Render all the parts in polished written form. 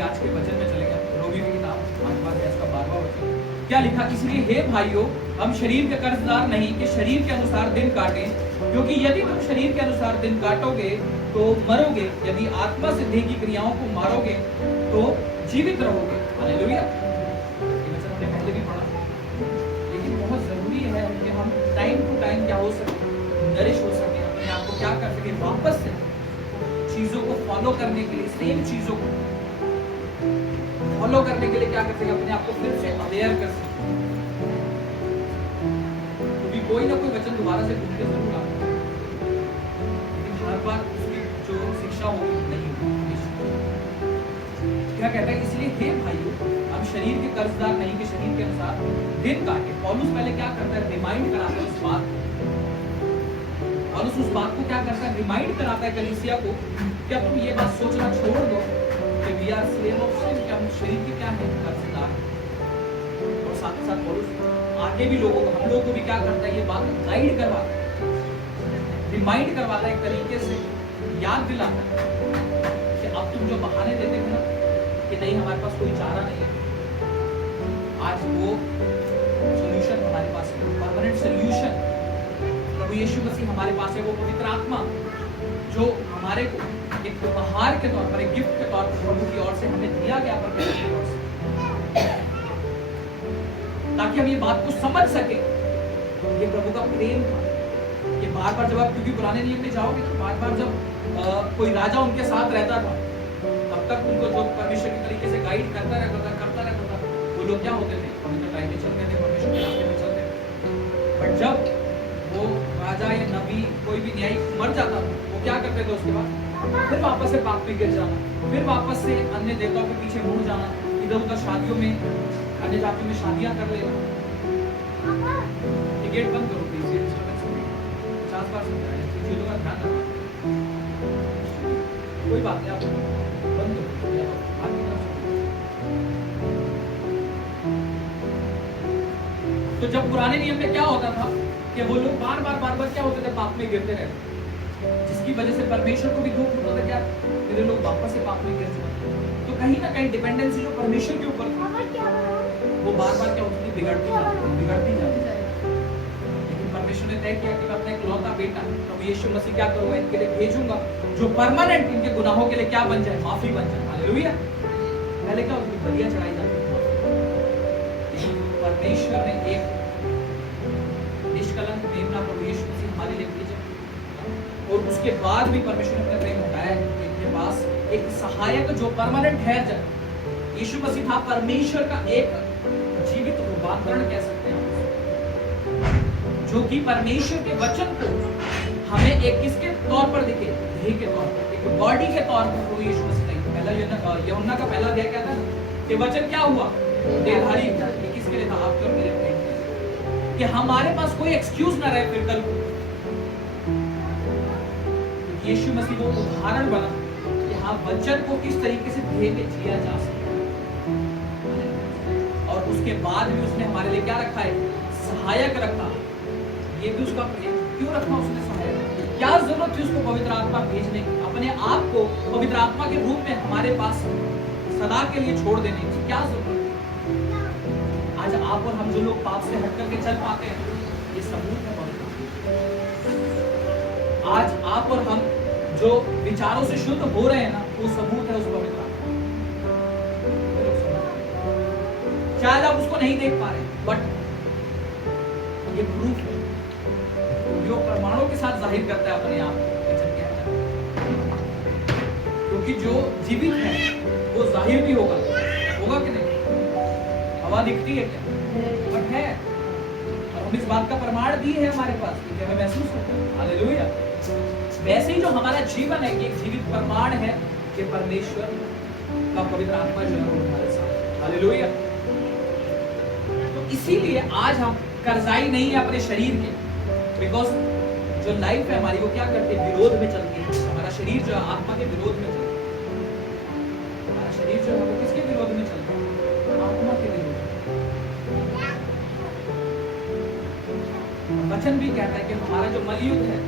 आइए आज के वचन में चलेंगे। रोमी की किताब 8वां अध्याय इसका 12वां वचन क्या लिखा, इसलिए हे भाइयों हम शरीर के कर्जदार नहीं कि शरीर के अनुसार दिन काटें, क्योंकि यदि तुम शरीर के अनुसार दिन काटोगे तो मरोगे, यदि आत्मा से देह की क्रियाओं को मारोगे तो जीवित रहोगे। हालेलुया। ये वचन हमने पहले भी पढ़ा, लेकिन बहुत जरूरी है कि हम टाइम टू टाइम क्या हो सके, नरिश हो सके, अपने आप को क्या कर सके, वापस से चीजों को फॉलो करने के लिए, सेम चीजों को फॉलो करने के लिए क्या कर सके, अपने आप को फिर से अवेयर कर सके। क्योंकि कोई ना कोई वचन दोबारा से ढूंढ के जरूर आता है, लेकिन हर बार उसकी जो शिक्षा होगी नहीं होगी। क्या कहता है, इसलिए हे भाइयों हम शरीर के कर्जदार नहीं कि शरीर के अनुसार दिन काटे। पौलुस पहले क्या करता है, रिमाइंड कराता है उस बात, पौलुस उस बात को क्या करता है, रिमाइंड कराता है कलीसिया को, क्या तुम ये बात सोचना छोड़ दो कि we are slave of sin, कि हम शरीर के क्या है, कर्जदार। और साथ ही साथ पौलुस आगे भी लोगों को, हम लोगों को भी क्या करता है, ये बात गाइड करवाता है, रिमाइंड करवाता है, एक तरीके से याद दिलाता है कि अब तुम जो बहाने देते थे ना कि नहीं हमारे पास कोई चारा नहीं है, आज वो सॉल्यूशन हमारे पास है, परमानेंट सॉल्यूशन प्रभु यीशु मसीह हमारे पास है। वो पवित्र आत्मा जो हमारे को एक उपहार के तौर पर, एक गिफ्ट के तौर पर प्रभु की ओर से हमें दिया गया, परमेश्वर की ओर से, ताकि हम ये बात को समझ सके ये प्रभु का प्रेम था। ये बार बार जब आप, क्योंकि पुराने नियम में जाओगे तो बार बार जब कोई राजा उनके साथ रहता था तब तक उनको जो परमेश्वर की तरीके से गाइड करता रहता था, वो लोग क्या होते थे, पवित्र टाइम में चलते थे, परमेश्वर के रास्ते में चलते थे। बट जब वो राजा या नबी कोई भी न्यायिक मर जाता था, वो क्या करते थे उसके बाद, फिर वापस से पाप में गिर जाना, फिर वापस से अन्य देवताओं के पीछे मुड़ जाना, इधर उधर शादियों में, अन्य जातियों में शादियां कर लेना। ये गेट बंद करो प्लीज, 50 बार सुन रहा है, चीजों का ध्यान रखना। कोई बात नहीं, आप बंद करो, बात की तरफ। तो जब पुराने नियम में क्या होता था कि वो लोग बार बार क्या होते थे, पाप में गिरते रहते, जिसकी वजह से परमेश्वर को भी दुख होता था, क्या मेरे लोग वापस से पाप में गिर जाते। तो कहीं ना कहीं डिपेंडेंसी जो परमेश्वर के ऊपर थी, वो बार बार क्या होती थी, बिगड़ती जाती। लेकिन परमेश्वर ने तय किया कि मैं अपना इकलौता बेटा प्रभु यीशु मसीह क्या करूंगा, इनके लिए भेजूंगा जो परमानेंट इनके गुनाहों के लिए क्या बन जाए, माफी बन जाए। हालेलुया। पहले क्या होती थी, बलियां चढ़ाई जाती थी, परमेश्वर ने एक निष्कलंक मेमना प्रभु यीशु मसीह हमारे लिए भेजा, और उसके बाद भी परमेश्वर ने अपना प्रेम बताया कि इनके पास एक सहायक जो परमानेंट है जब यीशु मसीह था, परमेश्वर का एक जीवित रूपांतरण कह सकते हैं, जो कि परमेश्वर के वचन को हमें एक किसके तौर पर दिखे, देह के तौर पर, एक बॉडी के तौर पर प्रभु यीशु मसीह ने। पहला यूहन्ना का पहला अध्याय क्या था कि वचन क्या हुआ, देहधारी हुआ। ये किसके लिए था, आपके और मेरे लिए, कि हमारे पास कोई एक्सक्यूज ना रहे फिर कल को। यीशु मसीह वो उदाहरण बना कि हाँ, वचन को किस तरीके से देह में जिया जा सकता है, और उसके बाद भी उसने हमारे लिए क्या रखा है, सहायक रखा। ये भी उसका क्यों रखा उसने सहायक, क्या जरूरत थी उसको पवित्र आत्मा भेजने की, अपने आप को पवित्र आत्मा के रूप में हमारे पास सदा के लिए छोड़ देने की क्या जरूरत है। आज आप और हम जो लोग पाप से हट करके चल पाते हैं, ये सबूत है पवित्र। आज आप और हम जो विचारों से शुद्ध हो रहे हैं ना, वो सबूत है उस पवित्र आत्मा। शायद आप उसको नहीं देख पा रहे, बट ये प्रूफ है जो प्रमाणों के साथ जाहिर करता है अपने आप को, क्योंकि जो जीवित है वो जाहिर भी होगा कि नहीं। हवा दिखती है क्या, बट है, और हम इस बात का प्रमाण भी है हमारे पास कि हमें महसूस होता है। हालेलुया। वैसे ही जो हमारा जीवन है, एक जीवित प्रमाण है कि परमेश्वर का पवित्र आत्मा जो है वो हमारे साथ। हालेलुया। तो इसीलिए आज हम कर्जाई नहीं है अपने शरीर के, बिकॉज जो लाइफ है हमारी वो क्या करती है, विरोध में चलती है। हमारा शरीर जो है आत्मा के विरोध में चलता है। हमारा शरीर जो है वो किसके विरोध में चलता है, आत्मा के विरोध में। वचन भी कहता है कि हमारा जो मलयुद्ध है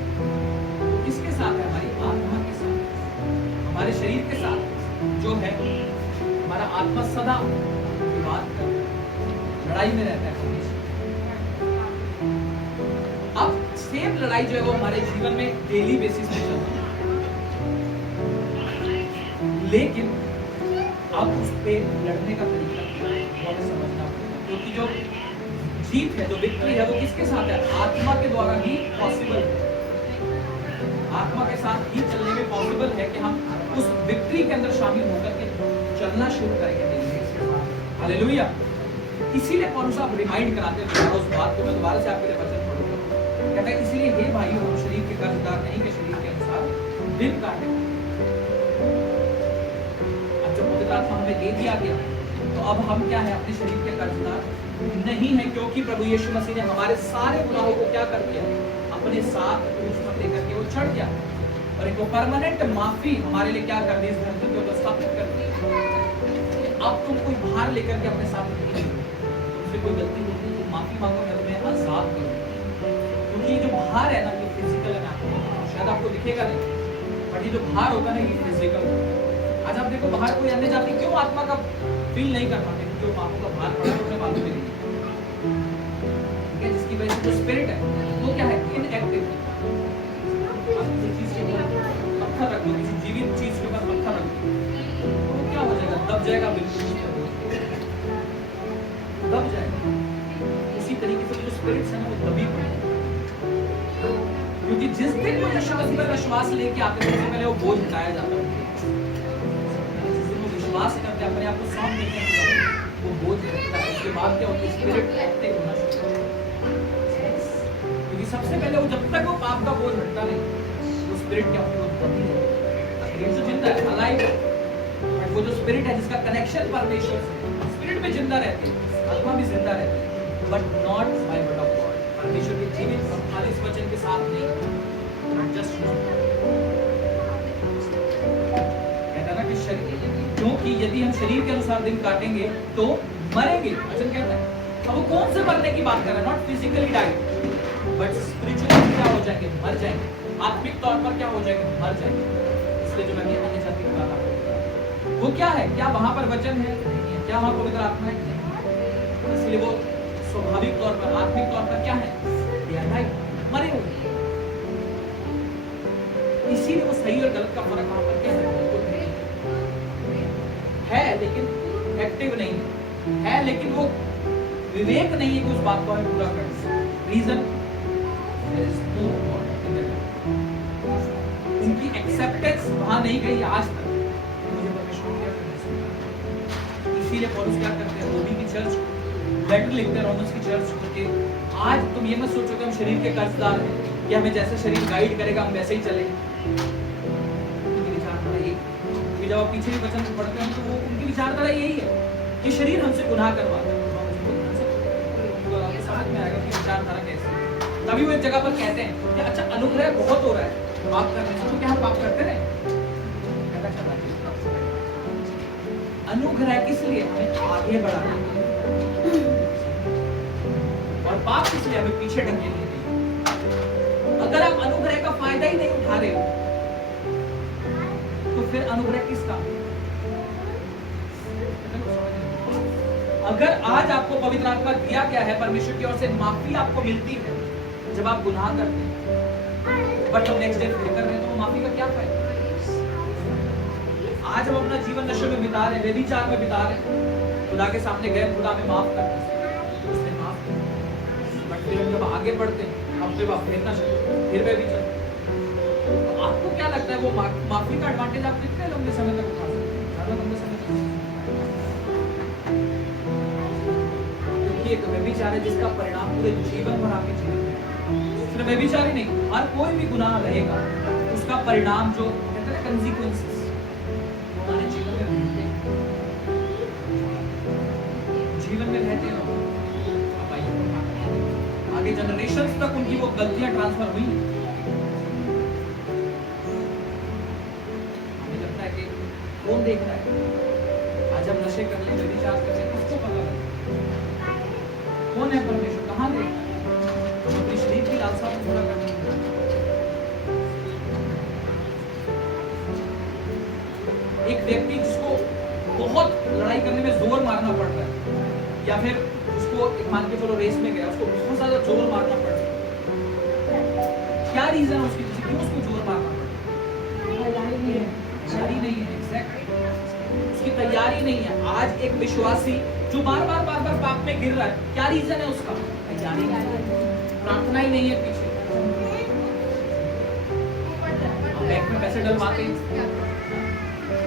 वो किसके साथ है, हमारी आत्मा के साथ, हमारे शरीर के साथ जो है आत्मा सदा विवाद करता है, लड़ाई में रहता है हमेशा। अब सेम लड़ाई जो है वो हमारे जीवन में डेली बेसिस पे चलती है, लेकिन अब उस पे लड़ने का तरीका हमें समझना पड़ेगा, क्योंकि जो जीत है, जो विक्ट्री है, वो किसके साथ है? आत्मा के द्वारा ही पॉसिबल है। आत्मा के साथ ही चलने में पॉसिबल है कि हम उस विक्ट्री के अंदर शामिल होकर के चलना शुरू करेंगे। हालेलुया। इसीलिए पौलुस आप रिमाइंड कराते हैं उस बात को। मैं दोबारा से आपके लिए वचन पढ़ूंगा। कहता है इसीलिए हे भाइयों, हम शरीर के कर्जदार नहीं के शरीर के अनुसार दिन काटे। अब जब पवित्र आत्मा हमें दे दिया गया तो अब हम क्या है? अपने शरीर के कर्जदार नहीं है, क्योंकि प्रभु यीशु मसीह ने हमारे सारे गुनाहों को क्या कर दिया? अपने साथ क्रूस पर लेकर के वो चढ़ गया और एक परमानेंट माफी हमारे लिए क्या कर दी? इस धरती को स्थापित कर दी। अब तुम कोई भार लेकर के अपने साथ नहीं, तुमसे कोई गलती होती है तो माफी मांगो, मैं तुम्हें आजाद करूंगा। क्योंकि जो भार है ना, ये फिजिकल है ना, शायद आपको दिखेगा नहीं, बट ये जो भार होता है ना, ये फिजिकल होता है। आज आप देखो बाहर कोई अन्य जाति क्यों आत्मा का फील नहीं कर पाते? क्योंकि वो पापों का भार पड़ा है, उन्हें मालूम नहीं है, जिसकी वजह से जो स्पिरिट है वो क्या है? इनएक्टिव। आप किसी चीज के ऊपर पत्थर रख दो, किसी जीवित चीज के ऊपर पत्थर रख दो, तो वो क्या हो जाएगा? दब जाएगा, बिल्कुल दब जाएगा। उसी तरीके से जो स्पिरिट्स है ना, वो दबी पड़ेगी। क्योंकि जिस दिन वो यीशु मसीह पर विश्वास लेके आते हैं, पहले वो बोझ हटाया जाता है। जिस दिन वो विश्वास करते हैं, अपने आप को सौंप देते हैं, वो बोझ हटता है। उसके बाद क्या होता है? स्पिरिट एक्टिव होना शुरू होता है। क्योंकि सबसे पहले वो जब तक वो पाप का बोझ हटता नहीं, वो स्पिरिट क्या होती है? वो दबी है। शरीर तो जिंदा है, अलाइव, बट वो जो स्पिरिट है जिसका कनेक्शन परमेश्वर से, स्पिरिट में जिंदा रहती है, आत्मा भी जिंदा रहती है, but not by word of God. परमेश्वर के जीवित और खालिस वचन के साथ नहीं, जस्ट कहता ना कि शरीर, क्योंकि यदि हम शरीर के अनुसार दिन काटेंगे तो मरेंगे। वचन कहता है। अब वो कौन से मरने की बात कर रहा है? Not physically died, but spiritually क्या हो जाएंगे? मर जाएंगे। आत्मिक तौर पर क्या हो जाएंगे? मर जाएंगे। इसलिए जो मैंने अन्य जाति की बात आपको, वो क्या है? क्या वहां पर वचन है? क्या वहां पवित्र आत्मा है? इसलिए वो स्वाभाविक तौर पर, आत्मिक तौर पर क्या है? मरे हुए। इसीलिए वो सही और गलत का फर्क वहां पर क्या है, लेकिन एक्टिव नहीं है, लेकिन वो विवेक नहीं है कि उस बात को हमें पूरा करना। रीजन, उनकी एक्सेप्टेंस वहां नहीं गई आज तक। मुझे परमेश्वर क्या करना। इसीलिए पौलुस क्या करते हैं? रोमी की चर्च लेटर लिखते हैं, रोमन्स की चर्च के, आज तुम ये मत सोचो कि हम शरीर के कर्जदार हैं, कि हमें जैसे शरीर गाइड करेगा हम वैसे ही चले। उनकी विचारधारा यही, कि जब आप पीछे भी वचन पढ़ते हैं तो वो उनकी विचारधारा यही है कि शरीर हमसे गुनाह करवाता है। समझ में आएगा कि विचारधारा कैसी है। तभी वो एक जगह पर कहते हैं कि अच्छा अनुग्रह बहुत हो रहा है पाप करने से, तो क्या हम पाप करते रहे? अनुग्रह किस लिए? हमें आगे बढ़ाना, और पाप किस लिए? हमें पीछे ढकेलने के लिए। अगर आप अनुग्रह का फायदा ही नहीं उठा रहे हो तो फिर अनुग्रह किसका? अगर आज आपको पवित्र आत्मा दिया गया है, परमेश्वर की ओर से माफी आपको मिलती है जब आप गुनाह करते हैं, बट हम नेक्स्ट डे फिर कर रहे हैं, तो वो माफी का क्या फायदा? आज हम अपना जीवन नशे में बिता रहे हैं, व्यभिचार में बिता रहे हैं, खुदा के सामने गए, खुदा में माफ कर, उसने माफ किया, बट फिर हम जब आगे बढ़ते हैं, हम फिर फेरना चाहिए, फिर व्यभिचार। तो आपको क्या लगता है वो माफी का एडवांटेज आप कितने लंबे समय तक उठा सकते हैं? ज़्यादा लंबे समय तक। क्योंकि एक व्यभिचार है जिसका परिणाम पूरे जीवन भर आपके जीवन में, सिर्फ व्यभिचार ही नहीं, हर कोई भी गुनाह रहेगा, उसका परिणाम जो कहते हैं कंसीक्वेंसेस हमारे जीवन में रहते हैं, जीवन में रहते हैं। अब आइए आगे जनरेशंस तक उनकी वो गलतियां ट्रांसफर हुई। हमें लगता है कि कौन देख रहा है? आज हम नशे कर ले, व्यभिचार कर ले, किसको पता लगे? कौन है परमेश्वर? कहाँ देख रहा है? अपनी शरीर की लालसा को पूरा करने के लिए एक व्यक्ति जिसको बहुत लड़ाई पढ़ाई करने में जोर मारना पड़ रहा है, या फिर उसको एक मान के चलो रेस में गया, उसको बहुत ज्यादा जोर मारना पड़ रहा है, क्या रीजन है उसके पीछे, क्यों उसको जोर मारना पड़ रहा है? तैयारी नहीं है, एग्जैक्टली उसकी तैयारी नहीं है। आज एक विश्वासी जो बार बार पाप में गिर रहा है, क्या रीजन है उसका? तैयारी नहीं है, प्रार्थना ही नहीं है पीछे। बैंक में पैसे डलवाते हैं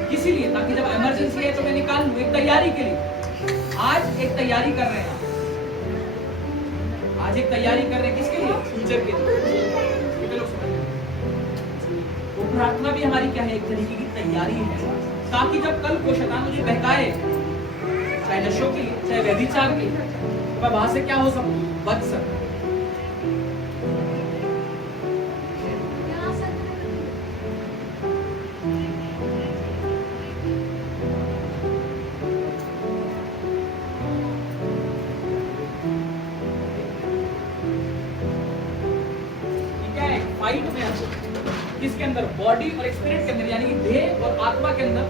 किसी लिए, ताकि जब इमरजेंसी है तो मैं निकाल लूं, एक तैयारी के लिए। आज एक तैयारी कर रहे हैं, आज एक तैयारी कर रहे हैं किसके लिए? फ्यूचर के लिए। कितने लोग समझ रहे? वो प्रार्थना भी हमारी क्या है? एक तरीके की तैयारी है, ताकि जब कल को शैतान मुझे बहकाए, चाहे नशों के लिए, चाहे व्यभिचार के लिए, मैं वहां से क्या हो सकूं? बच सकूं। फाइट में किसके अंदर? बॉडी और स्पिरिट के अंदर, यानी कि देह और आत्मा के अंदर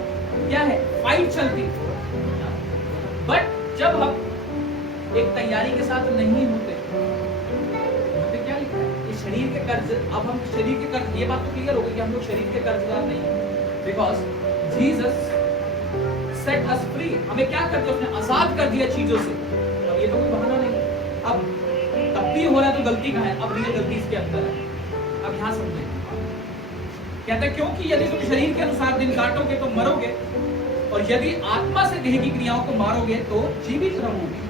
क्या है? फाइट चलती। बट जब हम एक तैयारी के साथ नहीं होते, तो क्या लिखा है? ये शरीर के कर्ज, अब हम शरीर के कर्ज, ये बात तो क्लियर हो गई कि हम लोग शरीर के कर्जदार नहीं हैं, because Jesus set us free. हमें क्या कर दिया? उसने आजाद कर दिया चीजों से। अब ये तो कोई बहाना नहीं। अब तब भी हो रहा है तो गलती कहाँ है? अब रियल गलती इसके अंदर है। अब यहाँ समझे, कहता है क्योंकि यदि तुम शरीर के अनुसार दिन काटोगे तो मरोगे, और यदि आत्मा से देह की क्रियाओं को मारोगे तो जीवित रहोगे।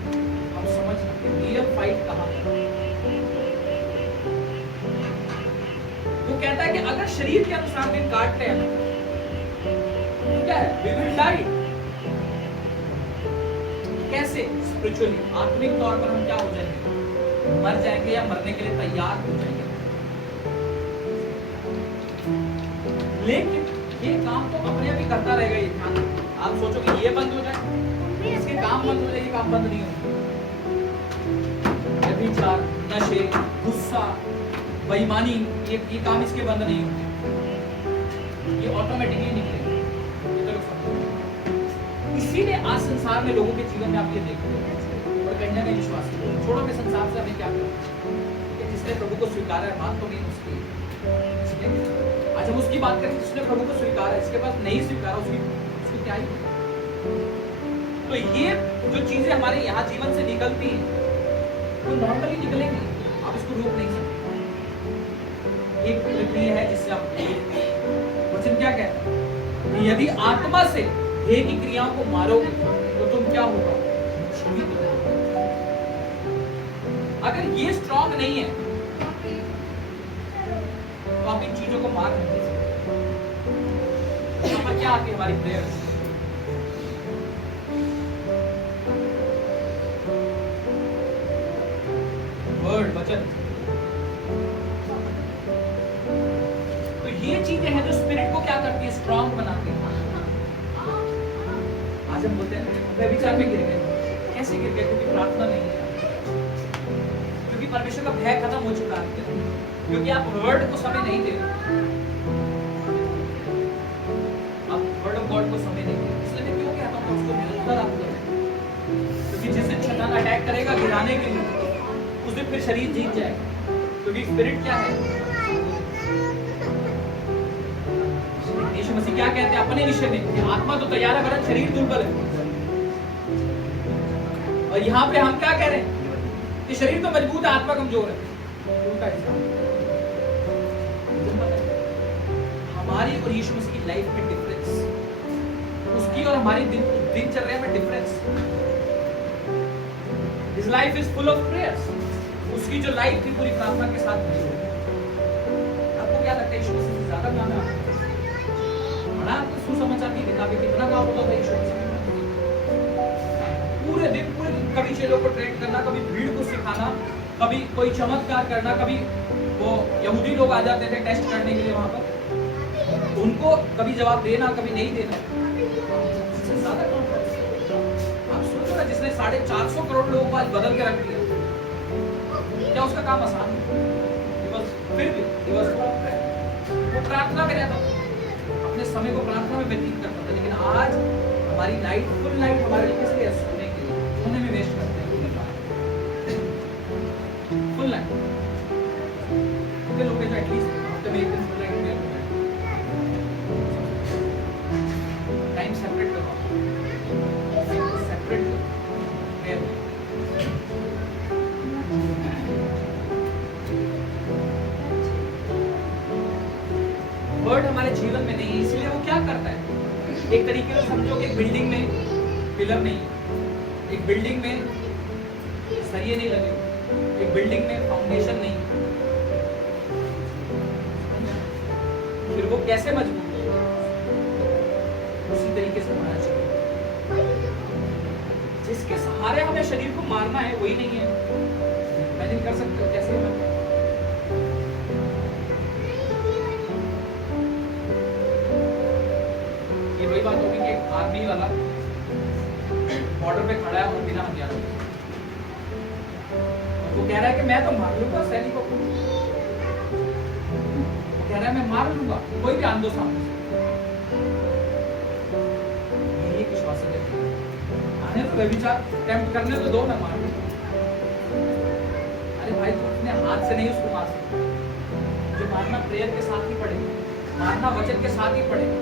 हम समझ सकते हैं रियल फाइट कहाँ है। वो कहता है कि अगर शरीर के अनुसार दिन काटते हैं तो क्या है? We will die। कैसे? स्पिरिचुअली, आत्मिक तौर पर हम क्या हो जाएंगे? मर जाएंगे, या मरने के लिए तैयार हो जाएंगे। लेकिन ये काम तो अपने आप ही करता रहेगा। ये ध्यान, आप सोचोगे ये बंद हो जाए, इसके काम बंद हो जाए, ये काम बंद नहीं होंगे। व्यभिचार, नशे, गुस्सा, बेईमानी, ये काम इसके बंद नहीं होंगे, ये ऑटोमेटिकली निकलेंगे। इसीलिए आज संसार में लोगों के जीवन में आप ये देखते हैं, और कहीं ना कहीं विश्वास छोड़ो के संसार से हमें क्या करना? जिसने प्रभु को स्वीकारा है, बात तो नहीं उसकी। आज हम उसकी बात करें जिसने प्रभु को स्वीकारा है, इसके पास नहीं स्वीकारा, उसको क्या ही। तो ये जो चीजें हमारे यहाँ जीवन से निकलती हैं, तो नॉर्मली निकलेंगी, आप इसको रोक नहीं सकते। एक प्रक्रिया है जिससे आप, वचन क्या कहता है? यदि आत्मा से देह की क्रियाओं को मारोगे तो तुम क्या होगा? जीवित रहोगे। अगर ये स्ट्रॉन्ग नहीं है तो आप इन चीजों को मार नहीं सकते। क्या आती है हमारी प्रेयर? वर्ड, वचन। तो ये चीजें हैं जो स्पिरिट को क्या करती है? स्ट्रॉन्ग बनाती है। आज हम बोलते हैं व्यभिचार में गिर गए। कैसे गिर गए? क्योंकि प्रार्थना नहीं है, क्योंकि परमेश्वर का भय खत्म हो चुका है, क्योंकि आप वर्ड को समय नहीं दे रहे, आप वर्ड ऑफ गॉड को समय नहीं दे रहे। इसलिए मैं क्यों कहता हूं उसको निरंतर आप करें, क्योंकि जिस दिन शैतान अटैक करेगा गिराने के लिए, उस दिन फिर शरीर जीत जाएगा। क्योंकि स्पिरिट क्या है? यीशु मसीह क्या कहते हैं अपने विषय में कि आत्मा तो तैयार है वरन शरीर दुर्बल है। और यहाँ पे हम क्या कह रहे हैं कि शरीर तो मजबूत है, आत्मा कमजोर है। उल्टा हिसाब। हमारी और यीशु मसीह की लाइफ में डिफरेंस, उसकी और हमारी दिनचर्या में difference. His life is full of prayers। उसकी जो लाइफ थी पूरी प्रार्थना के साथ भरी हुई। आपको क्या लगता है यीशु मसीह से ज्यादा काम है? बड़ा आपको सुसमाचार की किताबें कितना काम होता था यीशु मसीह? पूरे दिन कभी चेलों को ट्रेन करना, कभी भीड़ को सिखाना, कभी कोई चमत्कार करना, कभी वो यहूदी लोग आ जाते थे टेस्ट करने के लिए वहां पर, उनको कभी जवाब देना, कभी नहीं देना। इससे ज्यादा काम आप सोचो ना, जिसने 450 करोड़ लोगों को आज बदल के रख दिया, क्या उसका काम आसान है? फिर भी वो प्रार्थना में रहता था, अपने समय को प्रार्थना में व्यतीत करता था। लेकिन आज हमारी लाइट, फुल लाइट हमारे लिए किस लिए है? सोने के लिए, सोने में वेस्ट करते हैं फुल लाइट। कितने लोग हैं जो एटलीस्ट हफ्ते में एक दिन फुल लाइट में टाइम सेपरेट करो, सेपरेट वर्ड हमारे जीवन में नहीं है, इसलिए वो क्या करता है? एक तरीके से समझो कि एक बिल्डिंग में पिलर नहीं, एक बिल्डिंग में सरिये नहीं लगे, एक बिल्डिंग में फाउंडेशन नहीं, फिर वो कैसे मजबूत है? उसी तरीके से हमारा शरीर, जिसके सहारे हमें शरीर को मारना है वही नहीं है। इमेजिन कर सकते हो कैसे? ये वही बात होगी कि एक आर्मी वाला बॉर्डर पे खड़ा है और बिना हथियार, वो कह रहा है कि मैं तो मार लूंगा सैनिकों को, वो कह रहा है मैं मार लूंगा कोई भी आंदो सामने से। यही एक विश्वास है, आने तो व्यभिचार अटेम्प्ट करने तो दो, मैं मार लूंगा। अरे भाई, तुम अपने हाथ से नहीं उसको मार सकते, जो मारना प्रेयर के साथ ही पड़ेगा, मारना वचन के साथ ही पड़ेगा।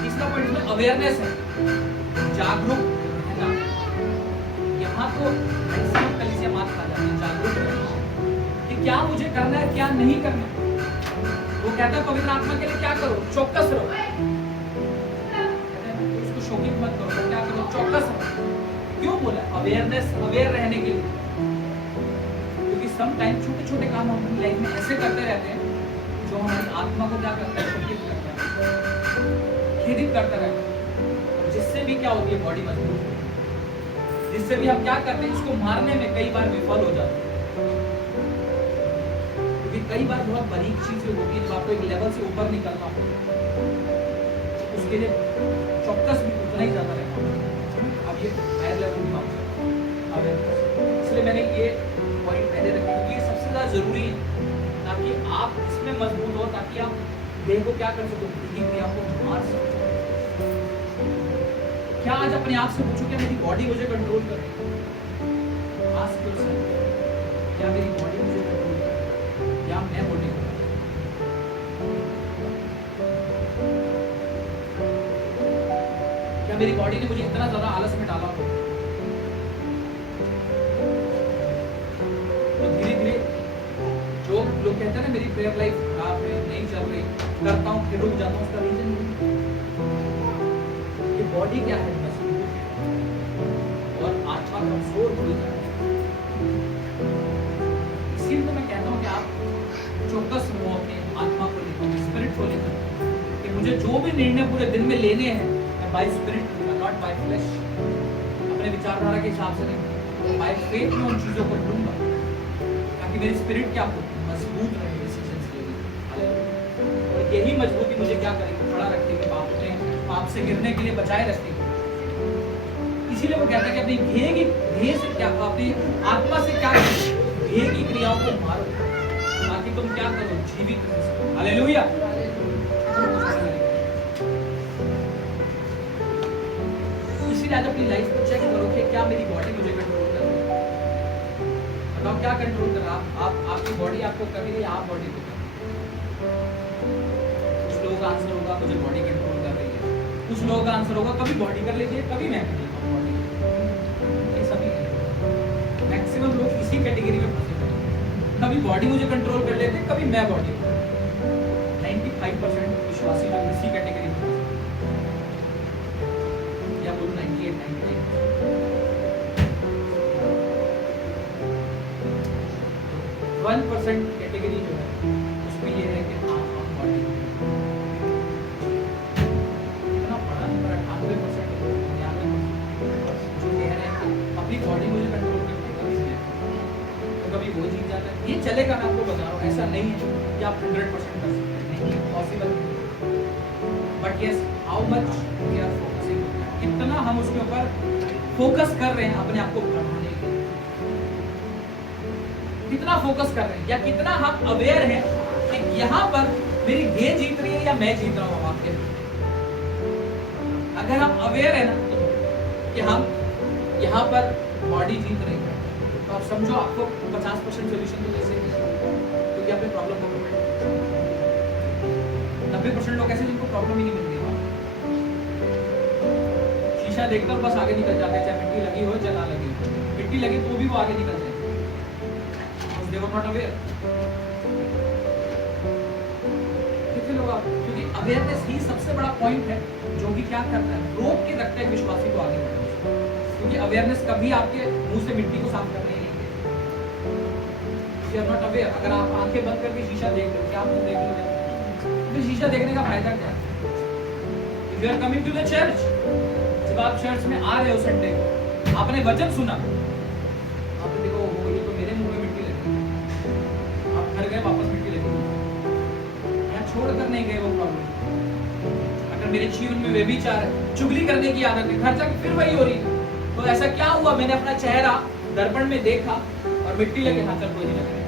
तीसरा पॉइंट में अवेयरनेस है, जागरूक रहना। यहाँ तो मैक्सिमम कलीसिया मात खा जाती है, जागरूक रहना कि क्या मुझे करना है, क्या नहीं करना। वो कहता है पवित्र आत्मा के लिए क्या करो? चौकस रहो। उसको शोकित मत करो, तो क्या करो? चौकस रहो। क्यों बोला? अवेयरनेस, अवेयर रहने के लिए। क्योंकि सम टाइम छोटे छोटे काम हम अपनी लाइफ में ऐसे करते रहते हैं जो हमारी आत्मा को क्या करता है? शोकित करता है, खेदित करता रहता है, जिससे भी क्या होती है? बॉडी मजबूत होती है। जिससे भी हम क्या करते हैं? इसको मारने में कई बार विफल हो जाते हैं। क्योंकि कई बार बहुत बारीक चीजें होती है, जब आपको एक लेवल से ऊपर निकलना हो, उसके लिए चौकस भी उतना ही ज्यादा रहना होगा। अब ये हायर लेवल की बात है, इसलिए मैंने ये पॉइंट पहले रखा क्योंकि ये सबसे ज्यादा जरूरी है, ताकि आप इसमें मजबूत हो, ताकि आप देह को क्या कर सको? क्रिया को मार सको। क्या आज अपने आप से पूछो, क्या मेरी बॉडी मुझे कंट्रोल कर रही है? आस्क योरसेल्फ, क्या मेरी बॉडी मुझे कंट्रोल कर रही है या मैं बॉडी को? क्या मेरी बॉडी ने मुझे इतना ज्यादा आलस में डाला हो? तो धीरे धीरे जो लोग कहते हैं ना मेरी प्रेयर लाइफ खराब है, नहीं चल रही, करता हूँ फिर रुक जाता हूँ, उसका रीजन ये बॉडी क्या है? मजबूत है और आत्मा कमजोर हो जाए। इसीलिए तो मैं कहता हूँ कि आप चौकस रहो अपने आत्मा को लेकर, स्पिरिट को लेकर, कि मुझे जो भी निर्णय पूरे दिन में लेने हैं मैं बाय स्पिरिट लूंगा, नॉट बाय फ्लैश। अपने विचारधारा के हिसाब से नहीं, बाय फेथ में उन चीजों को लूंगा, ताकि मेरी स्पिरिट क्या हो? मजबूत रहे डिसीजंस के लिए। और यही मजबूती मुझे क्या करेगी? खड़ा रखेगी, पाप से गिरने के लिए बचाए रखेगी। इसीलिए वो कहता है कि अपनी ध्येय से क्या, अपनी आत्मा से क्या करो? ध्येय की क्रियाओं को मारो, ताकि तुम क्या करो? जीवित रह सको। हालेलुया। इसीलिए आज अपनी लाइफ को चेक करो कि क्या मेरी बॉडी मुझे कंट्रोल कर रही है? बताओ क्या कंट्रोल कर रहा है? आपकी बॉडी आपको कर रही है, आप बॉडी को कर रही है? कुछ लोगों का आंसर होगा मुझे बॉडी कंट्रोल कर रही है, कुछ लोगों का आंसर होगा कभी बॉडी कर लेती है, कभी मैं कर लेता हूँ बॉडी। ये सभी मैक्सिमम लोग इसी कैटेगरी में फंसे हैं, कभी बॉडी मुझे कंट्रोल कर लेते हैं, कभी मैं बॉडी। 95% विश्वासी लोग इसी कैटेगरी में फंसे, या बोलो 98, 98। 1% कैटेगरी जो है उसमें ये है कि हाँ हम बॉडी, इतना बड़ा नंबर 98% जो कह रहे हैं अपनी बॉडी मुझे कंट्रोल करती है, कभी नहीं, तो कभी वो जीत जाता है। ये चलेगा, मैं आपको बता रहा हूँ, ऐसा नहीं है कि आप 100% कर सकते हैं, नहीं possible. But yes, how much we are focusing, कितना हम उसके ऊपर फोकस कर रहे हैं अपने आप को बढ़ाने के लिए, कितना फोकस कर रहे हैं, या कितना हम अवेयर हैं कि यहाँ पर मेरी गेंद जीत रही है या मैं जीत रहा हूँ आपके? अगर हम अवेयर है ना कि हम यहाँ पर बॉडी जीत रही है, तो आप समझो आपको 50% सोल्यूशन तो कैसे क्योंकि आपने प्रॉब्लम को 90% लोग ऐसे जिनको प्रॉब्लम ही नहीं मिलती है। शीशा देखकर बस आगे निकल जाते हैं, चाहे मिट्टी लगी हो चाहे ना लगी हो। मिट्टी लगी तो भी वो आगे निकल जाए, they were not aware। कितने लोग आप, क्योंकि अवेयरनेस ही सबसे बड़ा पॉइंट है जो कि क्या करता है, रोक के रखता है विश्वासी को आगे बढ़ने से। क्योंकि अवेयरनेस कभी आपके मुंह से मिट्टी को साफ करने नहीं देती। You are not aware। अगर आप आंखें बंद करके शीशा देख रहे हो, क्या आप मुंह देख लोगे? तो शीशा देखने का फायदा क्या है? If you are coming to the church, जब आप चर्च में आ रहे हो संडे को, आपने वचन सुना, आपने देखो ये तो मेरे मुंह में मिट्टी लगी, आप घर गए वापस मिट्टी लगी, यहाँ छोड़कर नहीं गए वो प्रॉब्लम। अगर मेरे जीवन में व्यभिचार है, चुगली करने की आदत है, घर जाके फिर वही हो रही है, तो ऐसा क्या हुआ? मैंने अपना चेहरा दर्पण में देखा और मिट्टी लगे, हाँ चल कोई नहीं लग रहा है,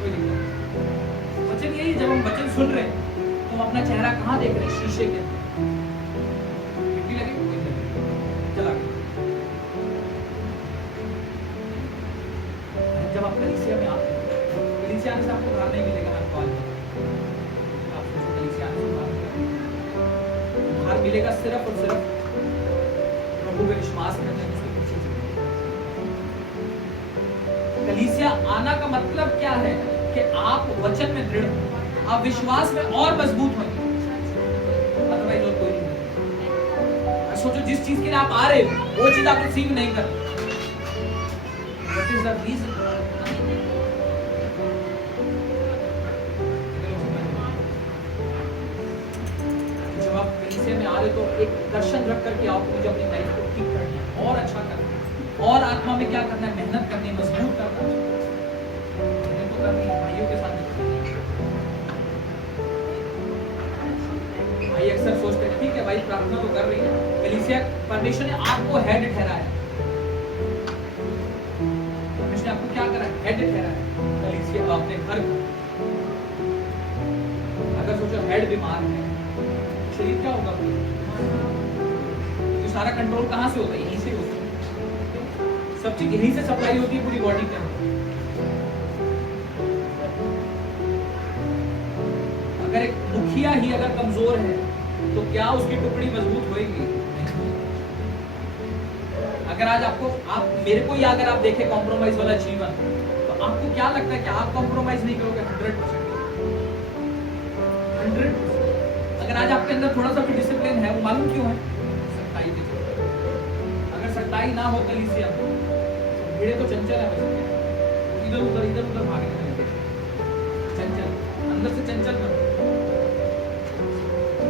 कोई दिक्कत नहीं। वचन यही, जब हम वचन सुन रहे हैं तो हम अपना चेहरा कहाँ देख रहे हैं? शीशे के अंदर। मिट्टी लगे, कोई नहीं लगे, चला गया। जब आप कलीसिया में आते हैं, कलीसिया आने से आपको उधार नहीं मिलेगा। आपको आज आप कलीसिया आने से उधार मिलेगा सिर्फ और सिर्फ प्रभु पे विश्वास करने से। कलीसिया आना का मतलब क्या है कि आप वचन में दृढ़ हो, आप विश्वास में और मजबूत होंगे। अदरवाइज और कोई नहीं। सोचो जिस चीज के लिए आप आ रहे हो वो चीज आप रिसीव नहीं कर रहे। What is the reason? जब आप कलीसिया में आ रहे तो एक दर्शन रख करके आओ, मुझे अपनी लाइफ को ठीक करना है और अच्छा करना है और आत्मा में क्या करना है, मेहनत करनी है, मजबूत करना है। तो करनी है भाइयों के साथ। भाई अक्सर सोचते हैं ठीक है भाई प्रार्थना तो कर रही है, कलीसिया परमेश्वर ने आपको हेड ठहराया, परमेश्वर ने आपको क्या करा, हेड ठहराया कलीसिया अपने घर का। अगर सोचो हेड बीमार है, शरीर क्या होगा? तो सारा कंट्रोल कहाँ से होता है? यहीं से होता है। सब चीज यहीं से सप्लाई होती है पूरी बॉडी के अंदर। अगर एक मुखिया ही अगर कमजोर है तो क्या उसकी टुकड़ी मजबूत होगी? अगर आज आपको मेरे को ही अगर आप देखें कॉम्प्रोमाइज वाला जीवन, तो आपको क्या लगता है कि आप कॉम्प्रोमाइज नहीं करोगे? 100%। अगर आज आपके अंदर थोड़ा सा भी डिसिप्लिन है, वो मालूम क्यों है? सच्चाई के चलते। अगर सच्चाई ना हो कलीसिया में, भीड़े तो चंचल है, इधर उधर भागने लगते हैं, चंचल, अंदर से चंचल बन।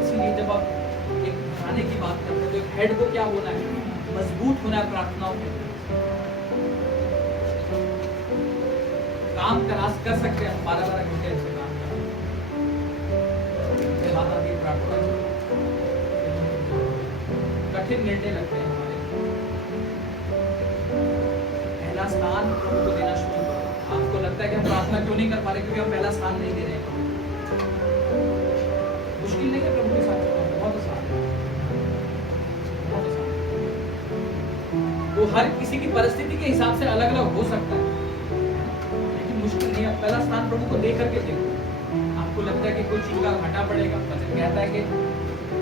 इसीलिए जब आप एक खाने की बात करते हैं तो एक हेड को क्या होना है? मजबूत होना है प्रार्थनाओं में। काम कर सकते हैं 12-12 घंटे ऐसे काम कर, कठिन निर्णय लगते हैं हमारे। पहला स्थान प्रभु को देना शुरू करो। आपको लगता है कि हम प्रार्थना क्यों नहीं कर पा रहे? क्योंकि हम पहला स्थान नहीं दे रहे हैं। मुश्किल नहीं है प्रभु के साथ चलना, बहुत आसान है, बहुत आसान। वो हर किसी की परिस्थिति के हिसाब से अलग अलग हो सकता है, लेकिन मुश्किल नहीं है। पहला स्थान प्रभु को दे करके देखो। आपको लगता है कि कोई चीज का घाटा पड़ेगा, वचन कहता है कि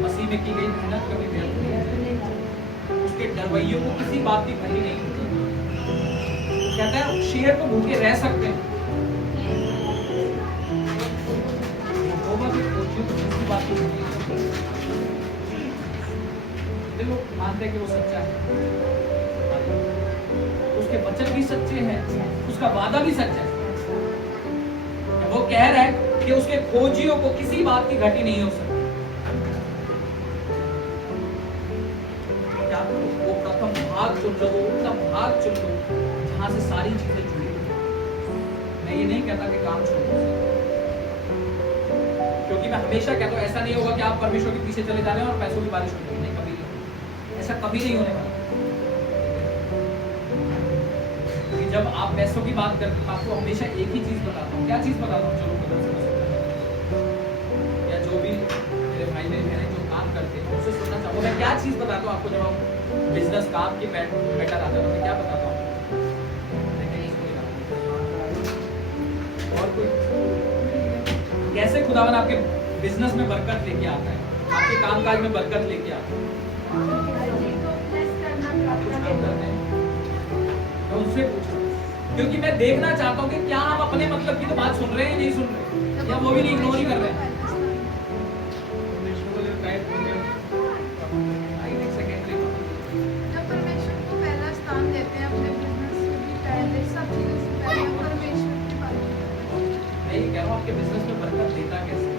मसीह में की गई मेहनत कभी व्यर्थ नहीं है। उसके डरवैयों को किसी बात की कमी नहीं होती। कहता है शेर को भूखे रह सकते हैं, किसी बात की लोग मानते हैं कि वो सच्चा है, उसके वचन भी सच्चे हैं, उसका वादा भी सच्चा है। वो कह रहा है कि उसके खोजियों को किसी बात की घटी नहीं हो सकती। क्या वो प्रथम भाग चुन लो, वो उत्तम भाग चुन लो जहां से सारी चीजें जुड़ी। मैं ये नहीं कहता कि काम छोड़ दो, क्योंकि मैं हमेशा कहता हूं ऐसा नहीं होगा कि आप परमेश्वर के पीछे चले जा रहे हो और पैसों की बारिश हो जाएगी। नहीं, कभी नहीं, ऐसा कभी नहीं होने वाला। जब आप पैसों की बात करते हो, आपको हमेशा एक ही चीज बताता हूँ। क्या चीज बताता हूँ? चलो करते हैं उससे सुनना चाहूँगा। मैं क्या चीज़ बताता हूँ आपको जब आप बिजनेस काम की मैटर आता है, मैं क्या बताता हूँ और कोई कैसे खुदावन आपके बिजनेस में बरकत लेके आता है, आपके कामकाज में बरकत लेके आता है। कुछ काम करते हैं मैं उससे पूछ रहा हूँ, क्योंकि मैं देखना चाहता हूँ कि क्या हम अपने मतलब की तो बात सुन रहे हैं या नहीं सुन रहे, या वो भी नहीं, इग्नोर ही कर रहे हैं। जब परमेश्वर को पहला स्थान देते हैं अपने बिजनेस में भी, पहले सब चीजों से पहले परमेश्वर की बात करते हैं। मैं ये कह रहा हूँ आपके बिजनेस में बरकत देता कैसे,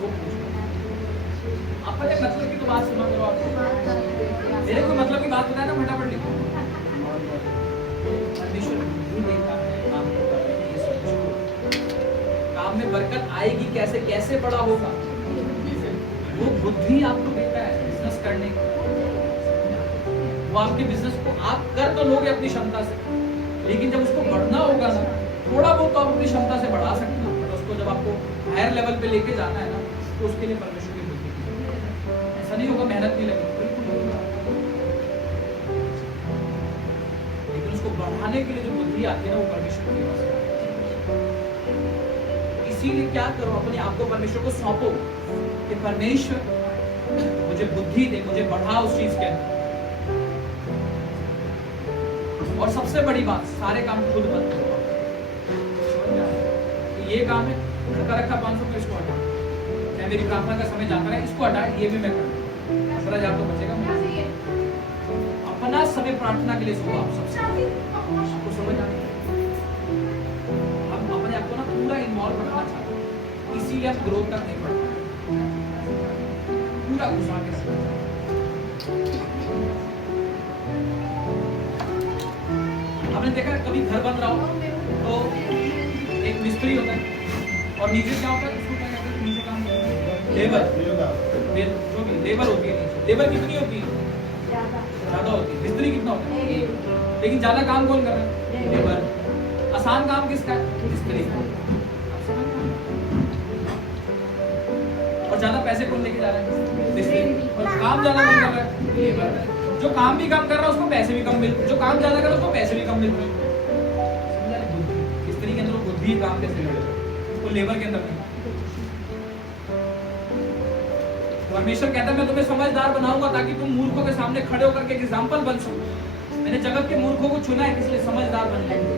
वो पूछ रहा हूँ। आप पहले मतलब की तो बात सुना करो, आपको मेरे कोई मतलब की बात बताया ना, फटाफट लिखो। परमेश्वर बुद्धि देता है काम को करने की, सोचो काम में बरकत आएगी कैसे, कैसे बड़ा होगा, वो बुद्धि आपको देता है बिजनेस करने की। वो आपके बिजनेस को आप कर तो लोगे अपनी क्षमता से, लेकिन जब उसको बढ़ना होगा ना, थोड़ा बहुत तो आप अपनी क्षमता से बढ़ा सकते हैं, बट उसको जब आपको हायर लेवल पे लेके जाना है ना, तो उसके लिए परमेश्वर की बुद्धि की। ऐसा नहीं होगा मेहनत नहीं लगेगी, बिल्कुल होगा, लेकिन उसको बढ़ाने के लिए जो बुद्धि आती है ना, वो परमेश्वर की वजह से। इसीलिए क्या करो, अपने आप को परमेश्वर को सौंपो कि परमेश्वर मुझे बुद्धि दे, मुझे बढ़ा उस चीज के अंदर। और सबसे बड़ी बात, सारे काम खुद मत करो। तो ये काम है, लड़का रखा 500 का, इसको हटा, मैं मेरी प्रार्थना का समय जाता है, इसको हटा, ये भी मैं कर 15,000 तो बचेगा। अपना समय प्रार्थना के लिए सुबह आप सबसे, आपको समझ आ रही है? हम अपने आप को ना पूरा इन्वॉल्व रखना चाहते हैं, इसीलिए हम ग्रोथ तक नहीं बढ़ते, पूरा घुसा के रखना चाहते हैं। आपने देखा कभी घर बन रहा हो तो एक मिस्त्री होता है और नीचे क्या होता है, उसको क्या कहते हैं, नीचे काम लेबर, जो भी लेबर होती है नीचे, लेबर कितनी होती है, ज्यादा होती है। मिस्त्री कितना होता है, लेकिन ज्यादा काम कौन कर रहा है, लेबर। आसान काम किसका है, मिस्त्री का। और ज्यादा पैसे कौन लेके जा रहा है, मिस्त्री। और काम ज्यादा कौन कर रहा है, लेबर। जो काम भी कम कर रहा है उसको पैसे भी कम मिल रहे, जो काम ज्यादा कर रहा है उसको पैसे भी कम मिल रहे। समझा नहीं, बुद्धि मिस्त्री के अंदर बुद्धि काम कैसे मिल रहा है, वो लेबर के अंदर नहीं। परमेश्वर कहता है मैं तुम्हें समझदार बनाऊंगा ताकि तुम मूर्खों के सामने खड़े होकर के एग्जाम्पल बन सको। मैंने जगत के मूर्खों को चुना है, इसलिए समझदार बन जाएंगे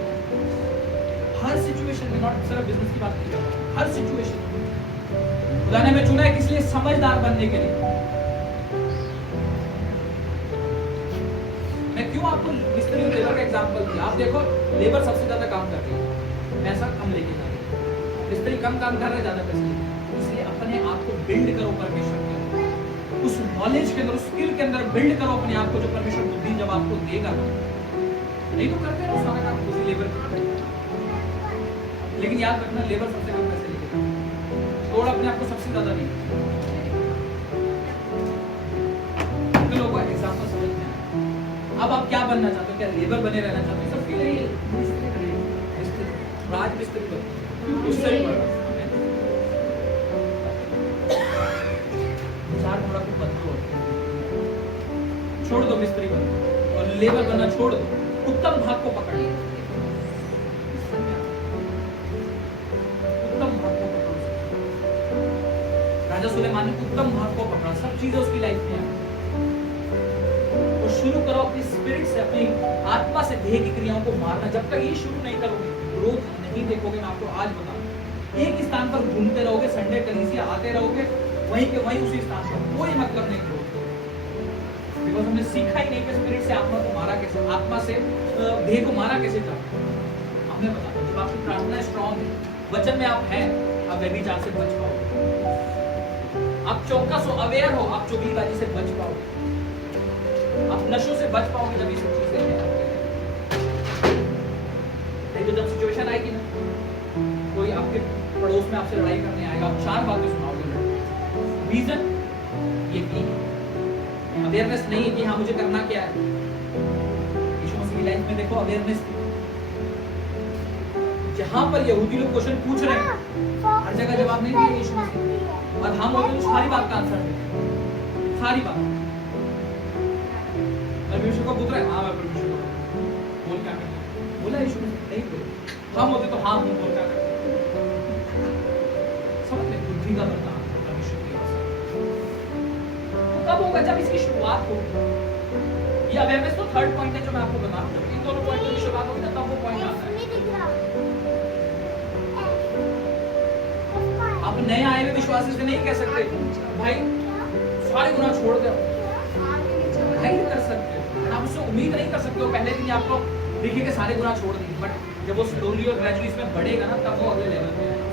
हर सिचुएशन में, नॉट सिर्फ बिजनेस की बात नहीं कर रहा, हर सिचुएशन में खुदा ने हमें चुना है, इसलिए समझदार बनने के लिए। मैं क्यों आपको मिस्त्री और लेबर का एग्जांपल दिया, आप देखो लेबर सबसे ज्यादा काम कर रही है, पैसा कम लेके जा रही है, मिस्त्री कम काम कर रहे हैं, ज्यादा पैसे। इसलिए अपने आप को बिल्ड करो परमेश्वर के अंदर, उस नॉलेज के अंदर, उस स्किल के अंदर बिल्ड करो अपने आप को, जो परमेश्वर बुद्धि जब आपको देगा। नहीं तो करते रहो सारा काम उसी लेबर के, लेकिन याद रखना लेबर सबसे कम पैसे लेके थोड़ा अपने आप को सबसे ज्यादा नहीं। लोगों को एग्जाम्पल समझ में आया। अब आप क्या बनना चाहते हो, क्या लेबर बने रहना चाहते हो, सबके लिए राज मिस्त्री बनो, उससे भी बड़ा विचार थोड़ा कुछ बदलो, छोड़ दो मिस्त्री बनो और लेबर बनना छोड़ दो, उत्तम भाग को पकड़ लो, उत्तम भाग को पकड़ो। राजा सुलेमान ने उत्तम भाग को पकड़ा, सब चीजें उसकी लाइफ में आई। तो शुरू करो अपनी स्पिरिट से, अपनी आत्मा से देह की क्रियाओं को मारना। जब तक ये शुरू नहीं करोगे, ग्रोथ नहीं देखोगे। मैं आपको आज बता, एक स्थान पर घूमते रहोगे, संडे कलीसिया आते रहोगे, वहीं के वहीं उसी स्थान पर, कोई मतलब नहीं ग्रोथ। बिकॉज हमने सीखा ही नहीं कि स्पिरिट से आत्मा को मारा कैसे, आत्मा से देह को मारा कैसे जाता। हमें बता, जब आपकी प्रार्थना स्ट्रॉन्ग है, वचन में आप हैं, आप व्यभिचार से बच पाओगे, आप चौकस हो, अवेयर हो, आप चुगलीबाजी से बच पाओगे, आप नशों से बच पाओगे। जब ये सब चीजें हैं, नहीं तो जब सिचुएशन आएगी ना, कोई आपके पड़ोस में आपसे लड़ाई करने आएगा, आप 4 बातें सुनाओगे। रीजन ये भी अवेयरनेस नहीं है कि हाँ मुझे करना क्या है। यीशु मसीह की लाइफ में देखो अवेयरनेस थी। जहां पर यहूदी लोग क्वेश्चन पूछ रहे हैं, हर जगह जवाब नहीं दिया यीशु मसीह, और हम होते तो सारी बात का आंसर देते। सारी बात। परमेश्वर का पुत्र है, हाँ मैं परमेश्वर का पुत्र हूँ। बोल क्या करते? बोला यीशु ने, नहीं बोले। हम होते तो हाँ हूँ बोल क्या करते? समझ ले, बुद्धि का बर्ताव परमेश्वर की ओर से। तो कब होगा? जब इसकी शुरुआत होगी। ये अवेयरनेस तो थर्ड पॉइंट है जो मैं आपको बता रहा हूँ। जब इन दोनों पॉइंटों की शुरुआत होगी तब वो पॉइंट आता है। आप नए आए हुए विश्वासी से नहीं कह सकते भाई सारे गुनाह छोड़ दो, नहीं कर सकते। आप उससे उम्मीद नहीं कर सकते हो पहले दिन आपको देखिए कि सारे गुनाह छोड़ दिए, बट जब वो स्लोली और ग्रेजुअली इसमें बढ़ेगा ना तब वो अगले लेवल पे आएगा।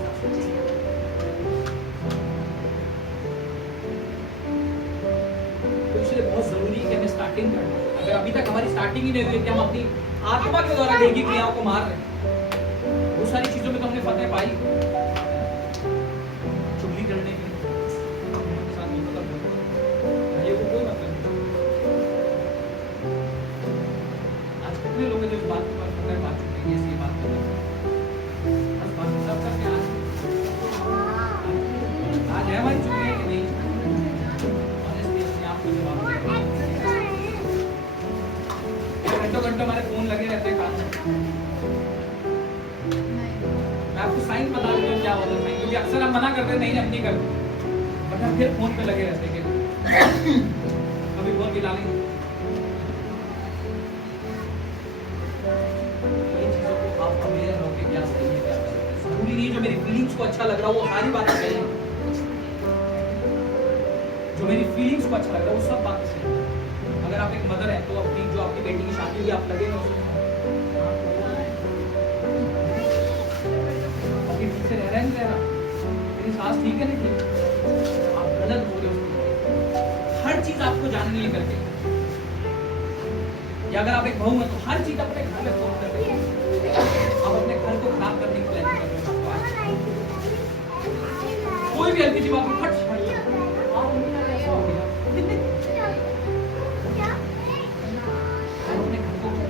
तो इसलिए बहुत जरूरी है कि हमें स्टार्टिंग करना। अगर अभी तक हमारी स्टार्टिंग ही नहीं हुई कि हम अपनी आत्मा के द्वारा देगी क्रियाओं को मार रहे हैं, बहुत सारी चीजों में तो हमने फतेह पाई, चुगली करने की साथ मिलकर ये को कोई मतलब नहीं। आज कितने लोग हैं जो इस बात के बारे में बात चुके हैं, ऐसी बात कर रहे हैं, बस बात सब करके आज है हमारी चुकी है कि नहीं? ऑनेस्टली अपने आप को जवाब घंटों घंटों हमारे फोन लगे रहते हैं काम में। मैं आपको साइन बता देता हूँ क्या होता है, क्योंकि अक्सर हम मना करते हैं नहीं नहीं नहीं करते, बट हम फिर फोन पे लगे रहते हैं कि कभी फोन मिला नहीं। ये चीजों को आप अवेयर हो के क्या सही है क्या गलत है। जरूरी नहीं जो मेरी फीलिंग्स को अच्छा लग रहा हो वो सारी बातें सही है, जो मेरी फीलिंग्स को अच्छा लग रहा है वो सब बातें सही है। अगर आप एक मदर है तो अपनी जो आपकी बेटी की शादी हुई आप लगे ना उसमें आपकी ठीक से रह रहा है नहीं रह रहा, मेरी सास ठीक है नहीं ठीक, आप गलत हो रहे हो। हर चीज आपको जाननी है करके, या अगर आप एक बहू हैं तो हर चीज अपने घर में फोन कर रहे हैं, आप अपने घर को खराब करने की प्लानिंग कर रहे हो। कोई भी हल्की सी बात को फट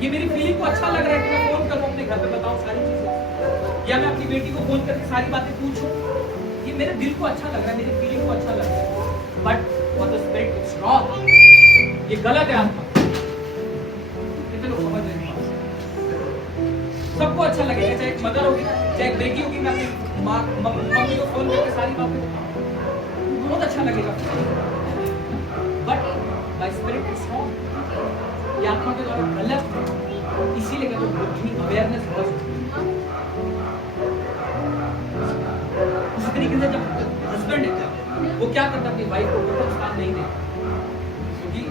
ये मेरी फीलिंग को अच्छा लग रहा है कि मैं फोन करूं अपने घर पे बताऊं सारी चीजें, या मैं अपनी बेटी को फोन करके सारी बातें पूछूं, ये मेरे दिल को अच्छा लग रहा है, मेरी फीलिंग को अच्छा लग रहा है, but for the spirit it's wrong, ये गलत है आत्मा। कितने लोग समझ रहे हैं? सबको अच्छा लगेगा, चाहे एक मदर होगी चाहे एक बेटी होगी, मैं अपनी मम्मी को फोन करके सारी बातें बहुत अच्छा लगेगा, but by spirit it's wrong, ये आत्मा के द्वारा गलत है। इसीलिए कहते हैं बुद्धि अवेयरनेस बहुत जरूरी है। उसी तरीके से जब हस्बैंड है वो क्या करता है अपनी वाइफ को प्रथम स्थान नहीं देता, क्योंकि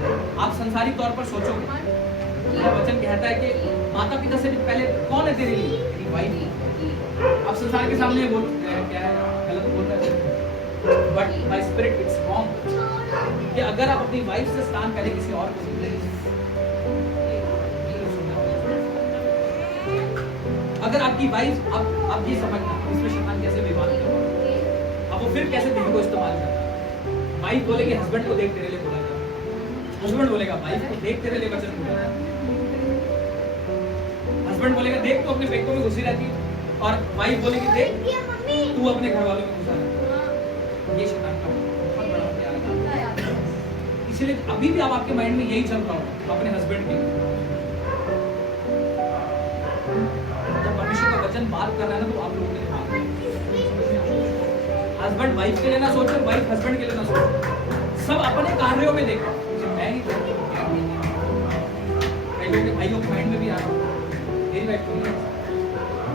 आप संसारिक तौर पर सोचोगे वचन कहता है कि माता पिता से भी पहले कौन है तेरे लिए? तेरी वाइफ। आप संसार के सामने बोल क्या है गलत बोल रहे हैं, but by spirit it's wrong कि अगर आप अपनी वाइफ से स्थान पहले किसी और को देते हैं, अगर आपकी वाइफ आप ये समझना इसमें शैतान कैसे विवाद करता है, अब वो फिर कैसे देह को इस्तेमाल करता है। वाइफ बोलेगी हस्बैंड को देख तेरे लिए बोला जाता, हस्बैंड बोलेगा वाइफ को देख तेरे लिए वचन बोला जाता, हस्बैंड बोलेगा देख तू अपने पेटों में घुसी रहती है, और वाइफ बोलेगी देख तू अपने घर वालों में घुसा रहता है। ये शैतान का बहुत बड़ा हथियार है। इसलिए अभी भी आप आपके माइंड में यही चल रहा होगा अपने हस्बैंड के, वचन बात कर रहा है ना तो आप लोगों के लिए हस्बैंड वाइफ के लिए ना सोचो, वाइफ हस्बैंड के लिए ना सोचो, सब अपने कार्यों में देखो। मैं ही कई लोगों के भाइयों के माइंड में भी आ रहा हूँ मेरी वाइफ को नहीं,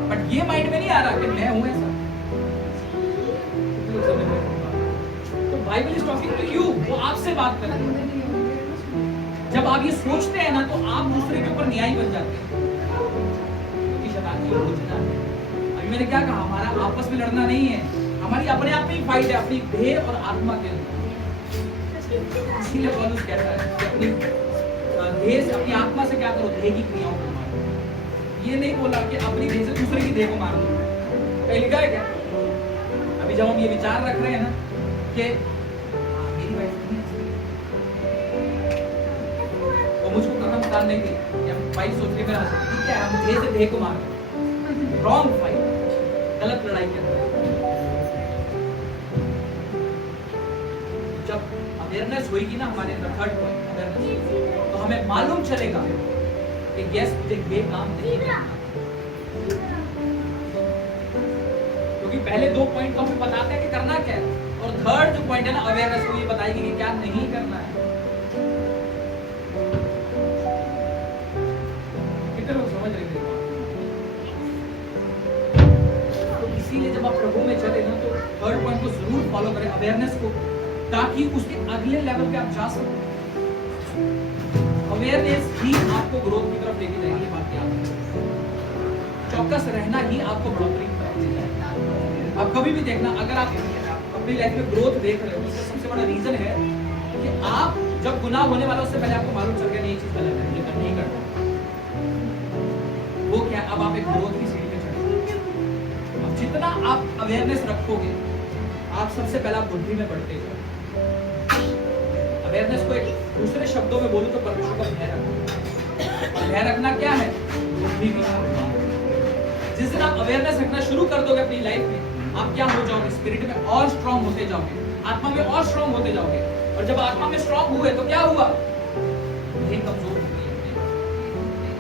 बट ये माइंड में नहीं आ रहा कि मैं हूँ ऐसा। तो Bible is talking to you, वो आपसे बात कर रही है। जब आप ये सोचते हैं ना तो आप दूसरे के ऊपर न्याय बन जाते हैं। अभी मैंने क्या कहा, हमारा आपस में लड़ना नहीं है, हमारी अपने आप में ही फाइट है, अपनी देह और आत्मा के अंदर। इसीलिए पौलुस कहता है कि अपनी देह से अपनी आत्मा से क्या करो, देह की क्रियाओं को मारो। ये नहीं बोला कि अपनी देह से दूसरे की देह को मार दो, कहीं लिखा है क्या? अभी जब हम ये विचार रख रहे हैं ना कि मेरी वाइफ वो मुझको प्रथम स्थान नहीं दी, वाइफ सोच रही मेरा ठीक है हम देह से देह को मार, रॉन्ग फाइट, गलत लड़ाई के अंदर। जब अवेयरनेस होगी ना हमारे अंदर, थर्ड पॉइंट अवेयरनेस, तो हमें मालूम चलेगा कि यस मुझे ये काम नहीं करना, क्योंकि पहले दो पॉइंट तो हमें बताते हैं कि करना क्या है, और थर्ड जो पॉइंट है ना अवेयरनेस, वो ये बताएगी कि क्या नहीं करना है। कितने लोग समझ रहे हैं? तो इसीलिए जब आप प्रभु में चले ना तो थर्ड पॉइंट को जरूर फॉलो करें, अवेयरनेस को, ताकि उसके अगले लेवल पे आप जा सको। अवेयरनेस ही आपको ग्रोथ की तरफ लेके जाएगी, ये बात याद रखिए। चौकस रहना ही आपको बढ़ोतरी की तरफ ले जाएगा। आप कभी भी देखना, अगर आप अपनी लाइफ में ग्रोथ देख रहे हो, उसका सबसे बड़ा रीजन है कि आप जब गुनाह होने वाला उससे पहले आपको मालूम चल गया नहीं, ये चीज गलत है, ये नहीं करना। वो क्या, अब आप एक ग्रोथ की सीढ़ी पे चढ़े। अब जितना आप अवेयरनेस रखोगे, आप सबसे पहला बुद्धि में बढ़ते जाओ। अवेयरनेस को एक दूसरे शब्दों में बोलूं तो परमेश्वर का भय रखना। भय रखना क्या है? बुद्धि की। जिस दिन आप अवेयरनेस रखना शुरू कर दोगे अपनी लाइफ में, आप क्या हो जाओगे? स्पिरिट में और स्ट्रांग होते जाओगे, आत्मा में और स्ट्रांग होते जाओगे। और जब आत्मा में स्ट्रांग हुए तो क्या हुआ? देह कमजोर हो गई,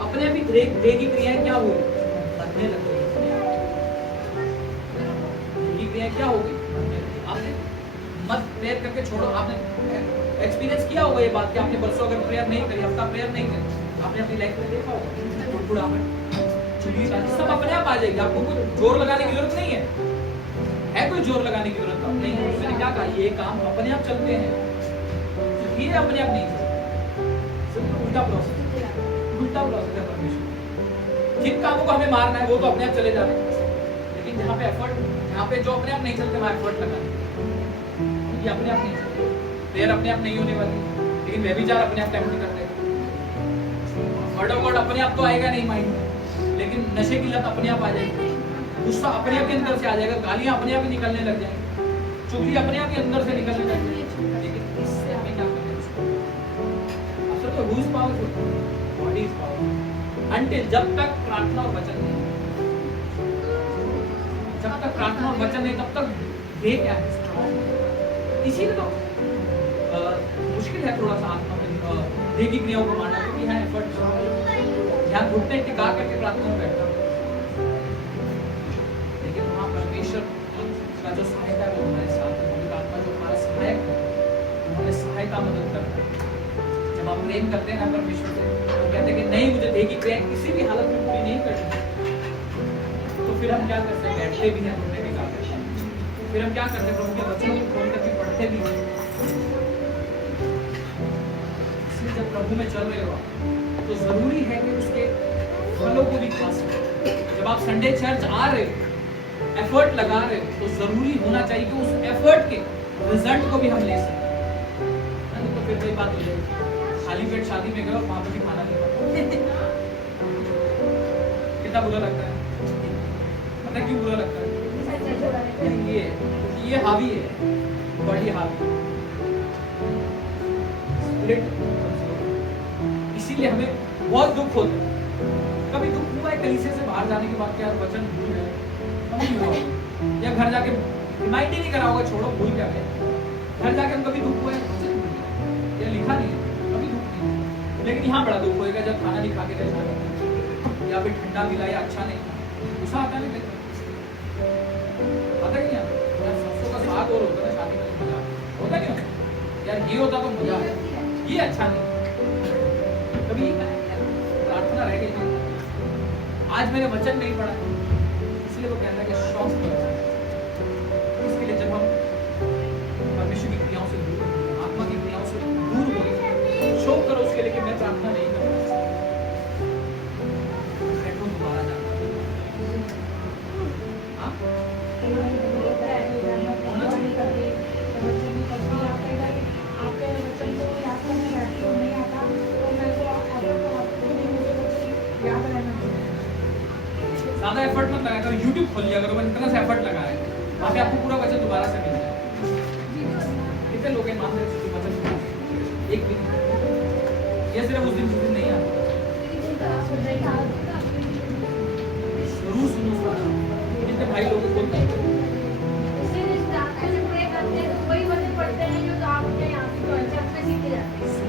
अपने भी देह की क्रियाएं क्या हुई? बढ़ने लग गई। देह की क्रियाएं क्या हो गई? आपने मत प्रेयर करके छोड़ो, आपने एक्सपीरियंस किया होगा ये बात कि आपने बरसों अगर प्रेयर नहीं करी, हफ्ता प्रेयर नहीं करी, आपने अपनी लाइफ में देखा होगा बुढ़ापन, सब अपने आप आ जाएगी। आपको कुछ जोर लगाने की जरूरत नहीं है कोई जोर लगाने की जरूरत नहीं है। मैंने क्या कहा, ये काम अपने आप चलते हैं, ये अपने आप नहीं चलते। उल्टा प्रोसेस है परमेश्वर। जिन कामों को हमें मारना है वो तो अपने आप चले जा रहे हैं, लेकिन जहाँ पे एफर्ट, जहाँ पे जो अपने आप नहीं चलते वहाँ एफर्ट लगाना, ये अपने आप नहीं चलते। प्रेयर अपने आप नहीं होने वाली, लेकिन व्यभिचार अपने आप टेम्प्ट करते हैं। वर्ड ऑफ गॉड अपने आप तो आएगा नहीं माइंड में, लेकिन नशे की लत अपने आप आ जाएगी, गुस्सा अपने आप के अंदर से आ जाएगा, गालियां अपने आप ही निकलने लग जाएंगी, चुगली अपने आप ही अंदर से निकलने लग जाएगी। लेकिन इससे हमें क्या करना है? असल तो who is powerful? God is powerful. Until जब तक प्रार्थना और वचन नहीं, जब तक प्रार्थना और वचन नहीं, तब तक देह क्या है? स्ट्रांग। इसीलिए तो मुश्किल है थोड़ा सा आत्मा में देह की क्रियाओं को मानना, क्योंकि यहाँ एफर्ट, यहाँ घुटने टिका करके प्रार्थना में बैठता, लेकिन वहाँ परमेश्वर का जो सहायता है वो हमारे साथ है। पवित्र आत्मा जो हमारा सहायक है, हमारे सहायता मदद करता है। जब आप प्रेम करते हैं ना परमेश्वर से, तो कहते हैं कि नहीं, मुझे देह की क्रिया किसी भी हालत में पूरी नहीं करनी, तो फिर हम क्या करते हैं? बैठते भी हैं, घुटने टिका करते हैं। फिर हम क्या करते हैं? प्रभु के वचनों को खोल करके पढ़ते भी हैं। जब प्रभु में चल रहे हो तो जरूरी है कि उसके फलों को भी खा सके। जब आप संडे चर्च आ रहे हो, एफर्ट लगा रहे हो, तो जरूरी होना चाहिए कि उस एफर्ट के रिजल्ट को भी हम ले सकें। तो फिर कोई बात हो जाएगी, खाली पेट शादी में गए और वहां पर भी खाना नहीं खाया, कितना बुरा लगता है। पता क्यों बुरा लगता है? ये हावी है, बड़ी हावी, इसीलिए हमें बहुत दुख होता है। कभी दुख हुआ है कलीसिया से बाहर जाने के बाद कि यार वचन भूल गए, कभी हुआ, या घर जाके रिमाइंड ही नहीं करा होगा, छोड़ो भूल क्या गया, घर जाके हम कभी दुख हुआ है वचन भूल गया, या लिखा नहीं है, कभी दुख नहीं। लेकिन यहाँ बड़ा दुख होएगा जब खाना नहीं खा के रह जाएगा, या फिर ठंडा मिला या अच्छा नहीं, गुस्सा आता नहीं, आता नहीं आता। सरसों का साग और होता है शादी में, मजा होता नहीं होता यार, ये होता तो मजा है, ये अच्छा नहीं। कभी प्रार्थना रह गई, आज मैंने वचन नहीं पढ़ा, इसलिए वो कहता है कि शौक करो। इसके लिए जब हम परमेश्वर की क्रियाओं से दूर, आत्मा की क्रियाओं से दूर हो, शौक करो उसके लिए कि मैं प्रार्थना नहीं करूँगा, बैठो दोबारा जाना। ज्यादा एफर्ट मत लगाया करो, YouTube खोल लिया करो, बस इतना सा एफर्ट लगाया है, वहाँ पे आपको पूरा वचन दोबारा से मिल जाए। कितने लोग हैं मान रहे वचन एक दिन, ये सिर्फ उस दिन नहीं आता, जरूर सुनो। कितने भाई लोगों को बोलते हैं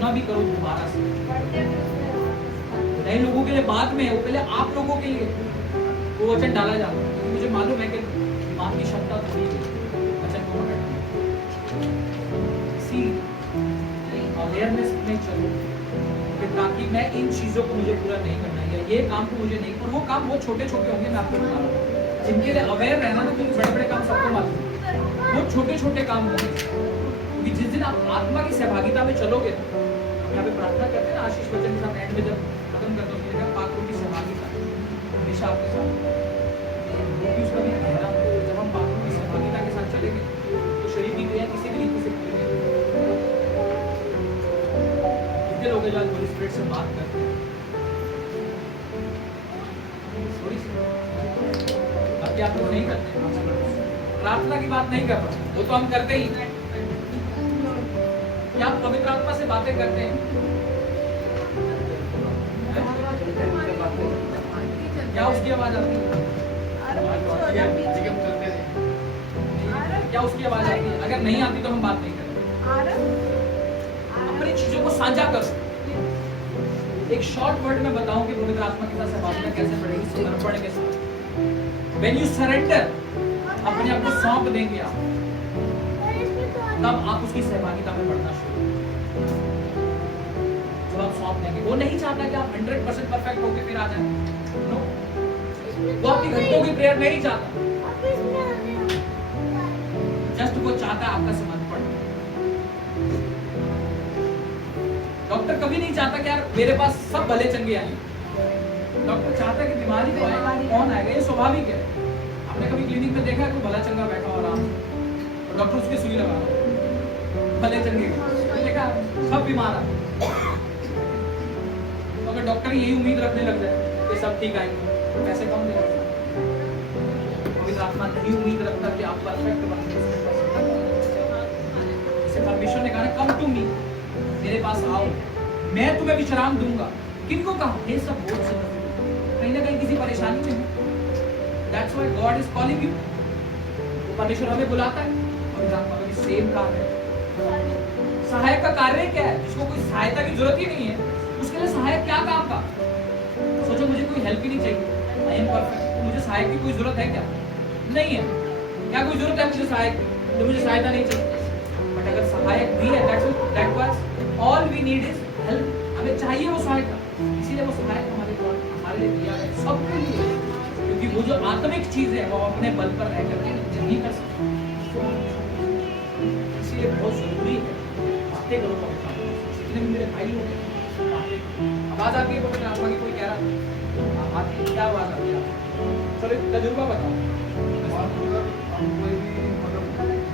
कितना भी करो दोबारा से। नए लोगों के लिए बाद में, वो पहले आप लोगों के लिए वो वचन डाला जाता है, क्योंकि मुझे मालूम है कि दिमाग की क्षमता थोड़ी है वचन को पकड़ने की। अवेयरनेस में चलो कि ताकि मैं इन चीजों को मुझे पूरा नहीं करना है, या ये काम को मुझे नहीं, और वो काम बहुत छोटे छोटे होंगे, मैं आपको बता रहा हूँ। जिनके लिए अवेयर रहना ना, क्योंकि बड़े बड़े काम सबको मालूम है, वो छोटे छोटे काम होंगे। क्योंकि जिस दिन आप आत्मा की सहभागिता में चलोगे, यहाँ पे प्रार्थना करते हैं ना आशीष वचन के साथ एंड में जब खत्म करते हो, पात्रों की सहभागिता हमेशा आपके साथ, क्योंकि उसका भी गहरा है। जब हम पात्रों की सहभागिता के साथ चलेंगे तो शरीर की क्रिया किसी भी रीति से पूरी नहीं होगी। कितने लोग हैं जो आज होली स्पिरिट से बात करते हैं, थोड़ी सी बाकी आप लोग नहीं करते, प्रार्थना की बात नहीं कर रहा, वो तो हम करते ही। क्या आप पवित्र आत्मा से बातें करते हैं? क्या उसकी आवाज आती है? क्या उसकी आवाज आती है? अगर नहीं आती तो हम बात नहीं करते। अपनी चीजों को साझा करो। एक शॉर्ट वर्ड में बताऊं कि पवित्र आत्मा के साथ सहभागिता कैसे बढ़ेगी, समर्पण के साथ। When you surrender, अपने आप को सौंप देंगे आप, तब आप उसकी सहभागिता में बढ़ना शुरू। जब आप सौंप देंगे, वो नहीं चाहता कि आप 100% परफेक्ट होके फिर आ जाए। नो, वो आपकी घंटों की प्रेयर नहीं चाहता, जस्ट वो चाहता है आपका समर्पण। डॉक्टर कभी नहीं चाहता कि यार मेरे पास सब भले चंगे आए। डॉक्टर चाहता है कि बीमारी तो आएगा, कौन आएगा, ये स्वाभाविक है। आपने कभी क्लिनिक में देखा है कोई भला चंगा बैठा हो आराम से, तो डॉक्टर उसकी सुई लगा रहा है, भले चंगे देखा, सब बीमार है। तो अगर डॉक्टर यही उम्मीद रखने लग जाए कि सब ठीक आएंगे, तो पैसे कम देगा। पवित्र आत्मा नहीं उम्मीद रखता कि आप परफेक्ट बनेंगे। जैसे परमेश्वर ने कहा, कम टू मी, मेरे पास आओ, मैं तुम्हें विश्राम दूंगा। किनको कहा? ये सब बोझ से कहीं ना कहीं किसी परेशानी में। That's why God is calling you. परमेश्वर हमें बुलाता है, पवित्र आत्मा का भी सेम काम है। सहायक का कार्य क्या है? जिसको कोई सहायता की जरूरत ही नहीं है, उसके लिए सहायक क्या काम का? सोचो मुझे कोई हेल्प ही नहीं चाहिए, आई एम परफेक्ट, तो मुझे सहायक की कोई जरूरत है क्या? नहीं है। क्या कोई जरूरत है मुझे सहायक की? तो मुझे सहायता नहीं चाहिए। बट अगर सहायक भी है, that was all we need is help. हमें चाहिए वो सहायता, इसीलिए वो सहायक हमारे लिए दिया है, सबके लिए। क्योंकि वो जो आत्मिक चीज है वो अपने बल पर रह करके नहीं कर सकते। इसलिए बहुत जरूरी है बातें करो पवित्र आत्मा से। जितने भी मेरे भाई लोग हैं, बातें करो। आवाज आती है पवित्र आत्मा की? कोई कह रहा आती है? क्या आवाज आती है? चलो एक तजुर्बा बताओ।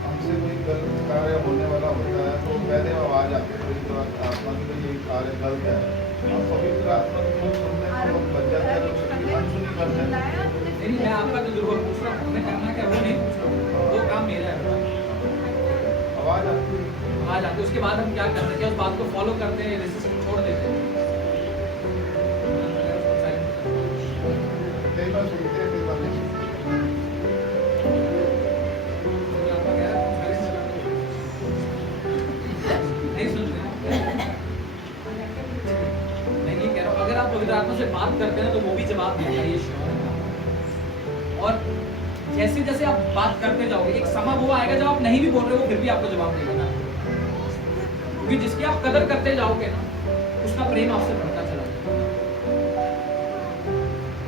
हमसे कोई गलत कार्य होने वाला होता है तो पहले आवाज आती है पवित्र आत्मा की, तो ये कार्य गलत है, और पवित्र आत्मा की कोई सुनने को लोग बच जाते हैं, लोग अनसुनी करते हैं। नहीं, मैं आपका तजुर्बा पूछ रहा हूँ, मैं करना क्या वो नहीं पूछ रहा हूँ, वो काम मेरा है। आवाज आती है, आवाज आती है, उसके बाद हम क्या करते हैं? क्या उस बात को फॉलो करते हैं, रेजिस्टेंस छोड़ देते हैं? कई बार सुनते हैं, कई बार नहीं सुनते। नहीं सुन रहे हैं? मैं ये कह रहा हूँ, अगर आप पवित्र आत्मा से बात करते हैं तो वो भी जवाब देगा, ये श्योर है। और जैसे जैसे आप बात करते जाओगे, एक समय वो आएगा जब आप नहीं भी बोल रहे हो फिर भी आपको जवाब देगा ना। क्योंकि जिसकी आप कदर करते जाओगे ना, उसका प्रेम आपसे बढ़ता चला जाएगा,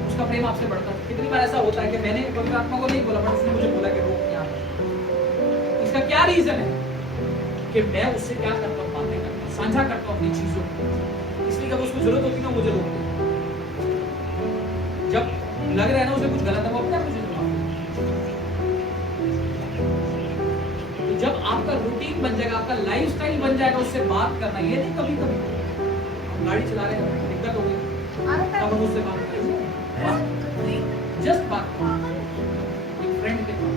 उसका प्रेम आपसे बढ़ता। कितनी बार ऐसा होता है कि मैंने पवित्र आत्मा को नहीं बोला, बट उसने मुझे बोला कि रोक यहाँ पर। इसका क्या रीजन है? कि मैं उससे क्या करता हूँ, बातें करता हूँ, साझा करता हूँ अपनी चीजों को। इसलिए जब उसको जरूरत होती है ना, मुझे रोक देता। जब लग रहा है ना उसे कुछ गलत है, वो अपने आप मुझे जवाब देता। तो जब आपका रूटीन बन जाएगा, आपका लाइफस्टाइल बन जाएगा उससे बात करना, ये नहीं कभी कभी हम गाड़ी चला रहे हैं, दिक्कत हो गई, तब हम उससे बात करेंगे। जस्ट बात करो एक फ्रेंड के साथ।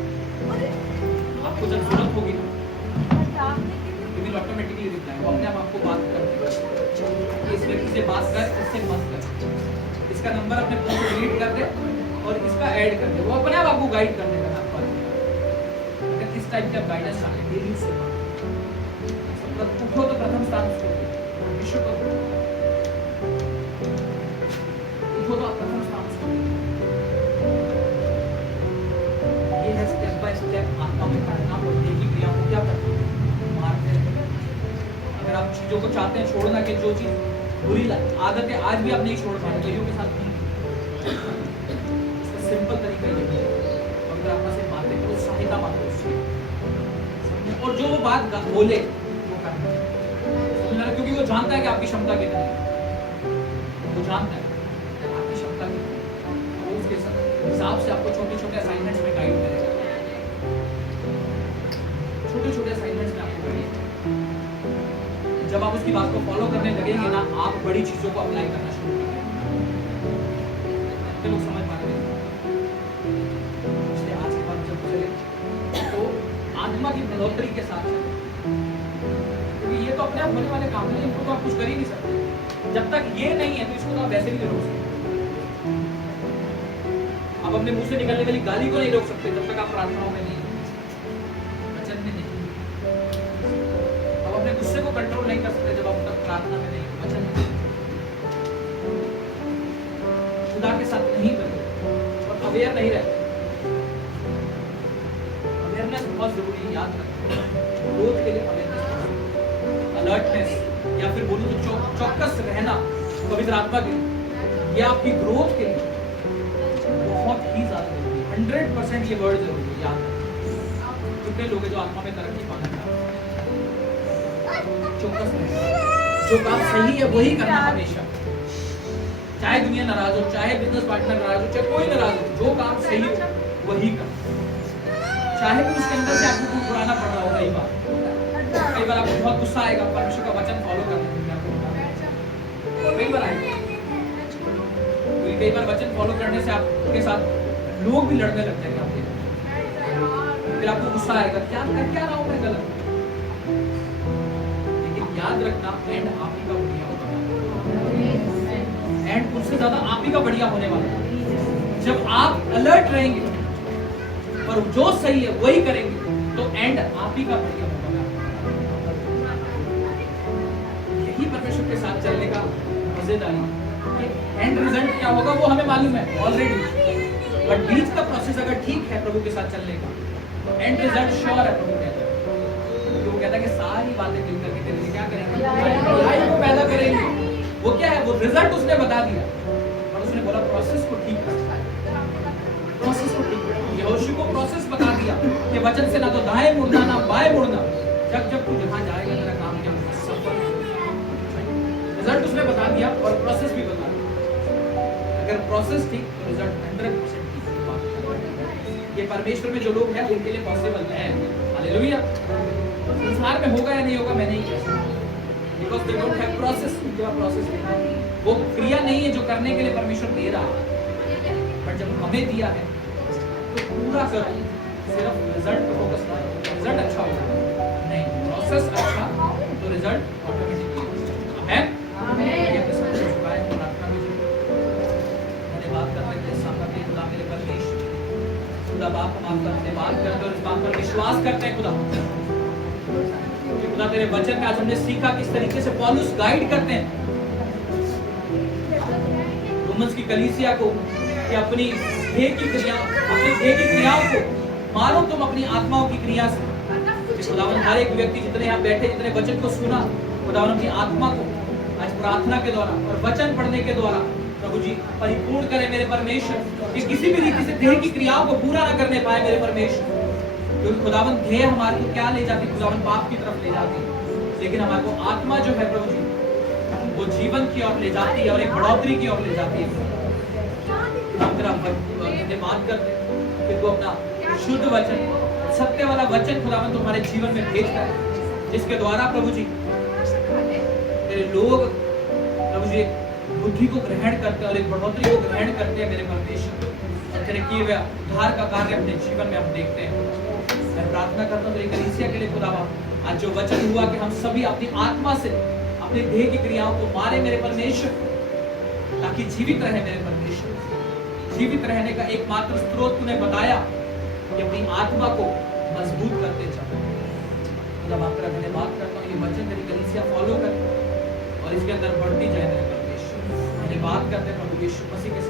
आपको जब जरूरत होगी ना, ऑटोमेटिकली रिप्लाई, वो अपने आप आपको बात करते हैं। इस व्यक्ति से बात कर, इससे मत कर, इसका नंबर अपने फोन से डिलीट कर दे और इसका ऐड कर दे, वो अपने आप आपको गाइड करने का आपको। अगर इस टाइप का गाइडेंस चाहिए, डेली से उठो तो प्रथम स्थान उसको दो। वर्शिप करो, उठो तो आप प्रथम स्थान उसको दो। ये है स्टेप बाय स्टेप आत्मा में करना और देह की क्रिया को क्या करना, मारते रहना। अगर आप चीजों को चाहते हैं छोड़ना, कि जो चीज बुरी आदतें आज भी आप नहीं छोड़ पा रहे, कईयों के साथ नहीं, इसका सिंपल तरीका ये है, पवित्र आत्मा से बातें करो, सहायता मांगो उससे, और जो वो बात बोले वो करना, क्योंकि वो जानता है कि आपकी क्षमता कितनी है, वो जानता है आपकी क्षमता कितनी है, वो उसके हिसाब से आपको छोटे छोटे असाइनमेंट्स में गाइड करेगा, छोटे छोटे असाइनमेंट्स में आपको गाइड करेगा। जब आप उसकी बात को फॉलो करने लगेंगे ना, आप बड़ी चीजों को अप्लाई करना शुरू करेंगे। तो लोग समझ पा रहे हैं, इसलिए आज के बाद जब चले तो आत्मा की बढ़ोतरी के साथ चले, क्योंकि ये तो अपने आप होने वाले काम नहीं है, इनको तो आप कुछ कर ही नहीं सकते। जब तक ये नहीं है तो इसको तो आप वैसे भी नहीं रोक सकते। आप अपने मुंह से निकलने वाली गाली को नहीं रोक सकते जब तक आप प्रार्थनाओं में नहीं, वचन में नहीं। आप अपने गुस्से को कंट्रोल नहीं कर सकते जब आप तक प्रार्थना में नहीं, वचन में नहीं। खुदा के साथ नहीं बने और अवेयर नहीं रहते। अवेयरनेस बहुत जरूरी है, याद रखना। ग्रोथ के लिए अवेयरनेस, अलर्टनेस, या फिर बोलूं तो चौकस रहना पवित्र आत्मा के लिए, ये आपकी ग्रोथ के लिए बहुत ही ज्यादा जरूरी है। 100% ये वर्ड जरूरी है, याद रखना। कितने लोग हैं जो आत्मा में तरक्की पाना चाहते हैं? चौकस रहना, जो काम सही है वही करना हमेशा, चाहे दुनिया नाराज हो, चाहे बिजनेस पार्टनर नाराज हो, चाहे कोई नाराज हो, जो काम सही हो वही करना। चाहे भी उसके अंदर से आपको कुछ पुराना पड़ रहा हो, कई बार आपको बहुत गुस्सा आएगा, परमेश्वर का वचन फॉलो करने में आपको कई बार आएगा, कई बार वचन फॉलो करने से आपके साथ लोग भी लड़ने लग जाएंगे आपके, फिर आपको गुस्सा आएगा, क्या कर क्या रहा हूं मैं गलत। लेकिन याद रखना, एंड आप ही का बढ़िया होगा, एंड उससे ज्यादा आप ही का बढ़िया होने वाला है। जब आप अलर्ट रहेंगे और जो सही है वही करेंगे तो एंड आप ही का बढ़िया होगा। यही परमेश्वर के साथ चलने का मजेदारी है। एंड रिजल्ट क्या होगा वो हमें मालूम है ऑलरेडी, बट बीच का प्रोसेस अगर ठीक है प्रभु के साथ चलने का तो एंड रिजल्ट श्योर है। प्रभु कहता है, वो कहता है कि सारी बातें मिल करके तेरे लिए क्या करेंगे, भलाई को पैदा करेंगे। वो क्या है, वो रिजल्ट उसने बता दिया, और उसने बोला प्रोसेस को ठीक कर, प्रोसेस को ठीक कर। यहोशू को प्रोसेस बता दिया कि वचन से ना तो दाएं मुड़ना ना बाएं मुड़ना, जब जब तू जहां जाएगा तेरा काम क्या होगा, सफल। रिजल्ट उसने बता दिया और प्रोसेस भी बता दिया। अगर प्रोसेस ठीक तो रिजल्ट 100% ठीक। ये परमेश्वर में जो लोग हैं उनके लिए पॉसिबल है। हालेलुया। संसार में होगा या नहीं होगा मैं नहीं कह सकता, because they don't have process. उनके पास प्रोसेस नहीं, वो क्रिया नहीं है जो करने के लिए परमेश्वर दे रहा है। पर जब हमें दिया है तो पूरा करो, सिर्फ रिजल्ट पे फोकस ना करो। रिजल्ट अच्छा होगा नहीं, प्रोसेस अच्छा तो रिजल्ट ऑटोमेटिकली है। आमीन। ये सब कुछ चुकाए प्रार्थना में धन्यवाद करते हैं सामने के खुदा मेरे परमेश्वर, खुदा बाप हम आपका धन्यवाद करते हैं और इस बात पर विश्वास करते हैं खुदा कि खुदा तेरे वचन में आज हमने सीखा किस तरीके से पौलुस गाइड करते हैं रोमन्स की कलीसिया को कि अपनी देह की क्रिया, अपनी देह की क्रियाओं को मानो तुम अपनी आत्माओं की क्रिया से। खुदावन हर एक व्यक्ति जितने यहाँ बैठे, जितने वचन को सुना, खुदावन अपनी आत्मा को आज प्रार्थना के द्वारा और वचन पढ़ने के द्वारा प्रभु जी परिपूर्ण करे मेरे परमेश्वर, कि किसी भी रीति से देह की क्रियाओं को पूरा न करने पाए मेरे परमेश्वर। क्योंकि खुदावन देह हमारे को क्या ले जाती, खुदावन पाप की तरफ ले जाती, लेकिन हमारे को आत्मा जो है प्रभु जी वो जीवन की ओर ले जाती है और एक बढ़ोतरी की ओर ले जाती है। हम तेरा धन्यवाद करते हैं कि तू अपना शुद्ध वचन, सत्य वाला वचन खुदावन तुम्हारे जीवन में भेजता है, जिसके द्वारा प्रभु जी तेरे लोग प्रभु जी बुद्धि को ग्रहण करते हैं और एक बढ़ोतरी को ग्रहण करते हैं मेरे परमेश्वर। तेरे किए हुए उद्धार का कार्य अपने जीवन में हम देखते हैं। मैं प्रार्थना करता हूँ तेरी कलीसिया के लिए खुदावा, आज जो वचन हुआ कि हम सभी अपनी आत्मा से अपने देह की क्रियाओं को मारे मेरे परमेश्वर, ताकि जीवित रहे मेरे परमेश्वर। जीवित रहने का एकमात्र स्रोत तूने बताया कि अपनी आत्मा को मजबूत करते जाओ। खुदा बाप तेरा धन्यवाद करता हूँ, ये वचन तेरी कलीसिया फॉलो कर और इसके अंदर बढ़ती जाए तेरे परमेश्वर। ये बात करते हैं प्रभु यीशु मसीह के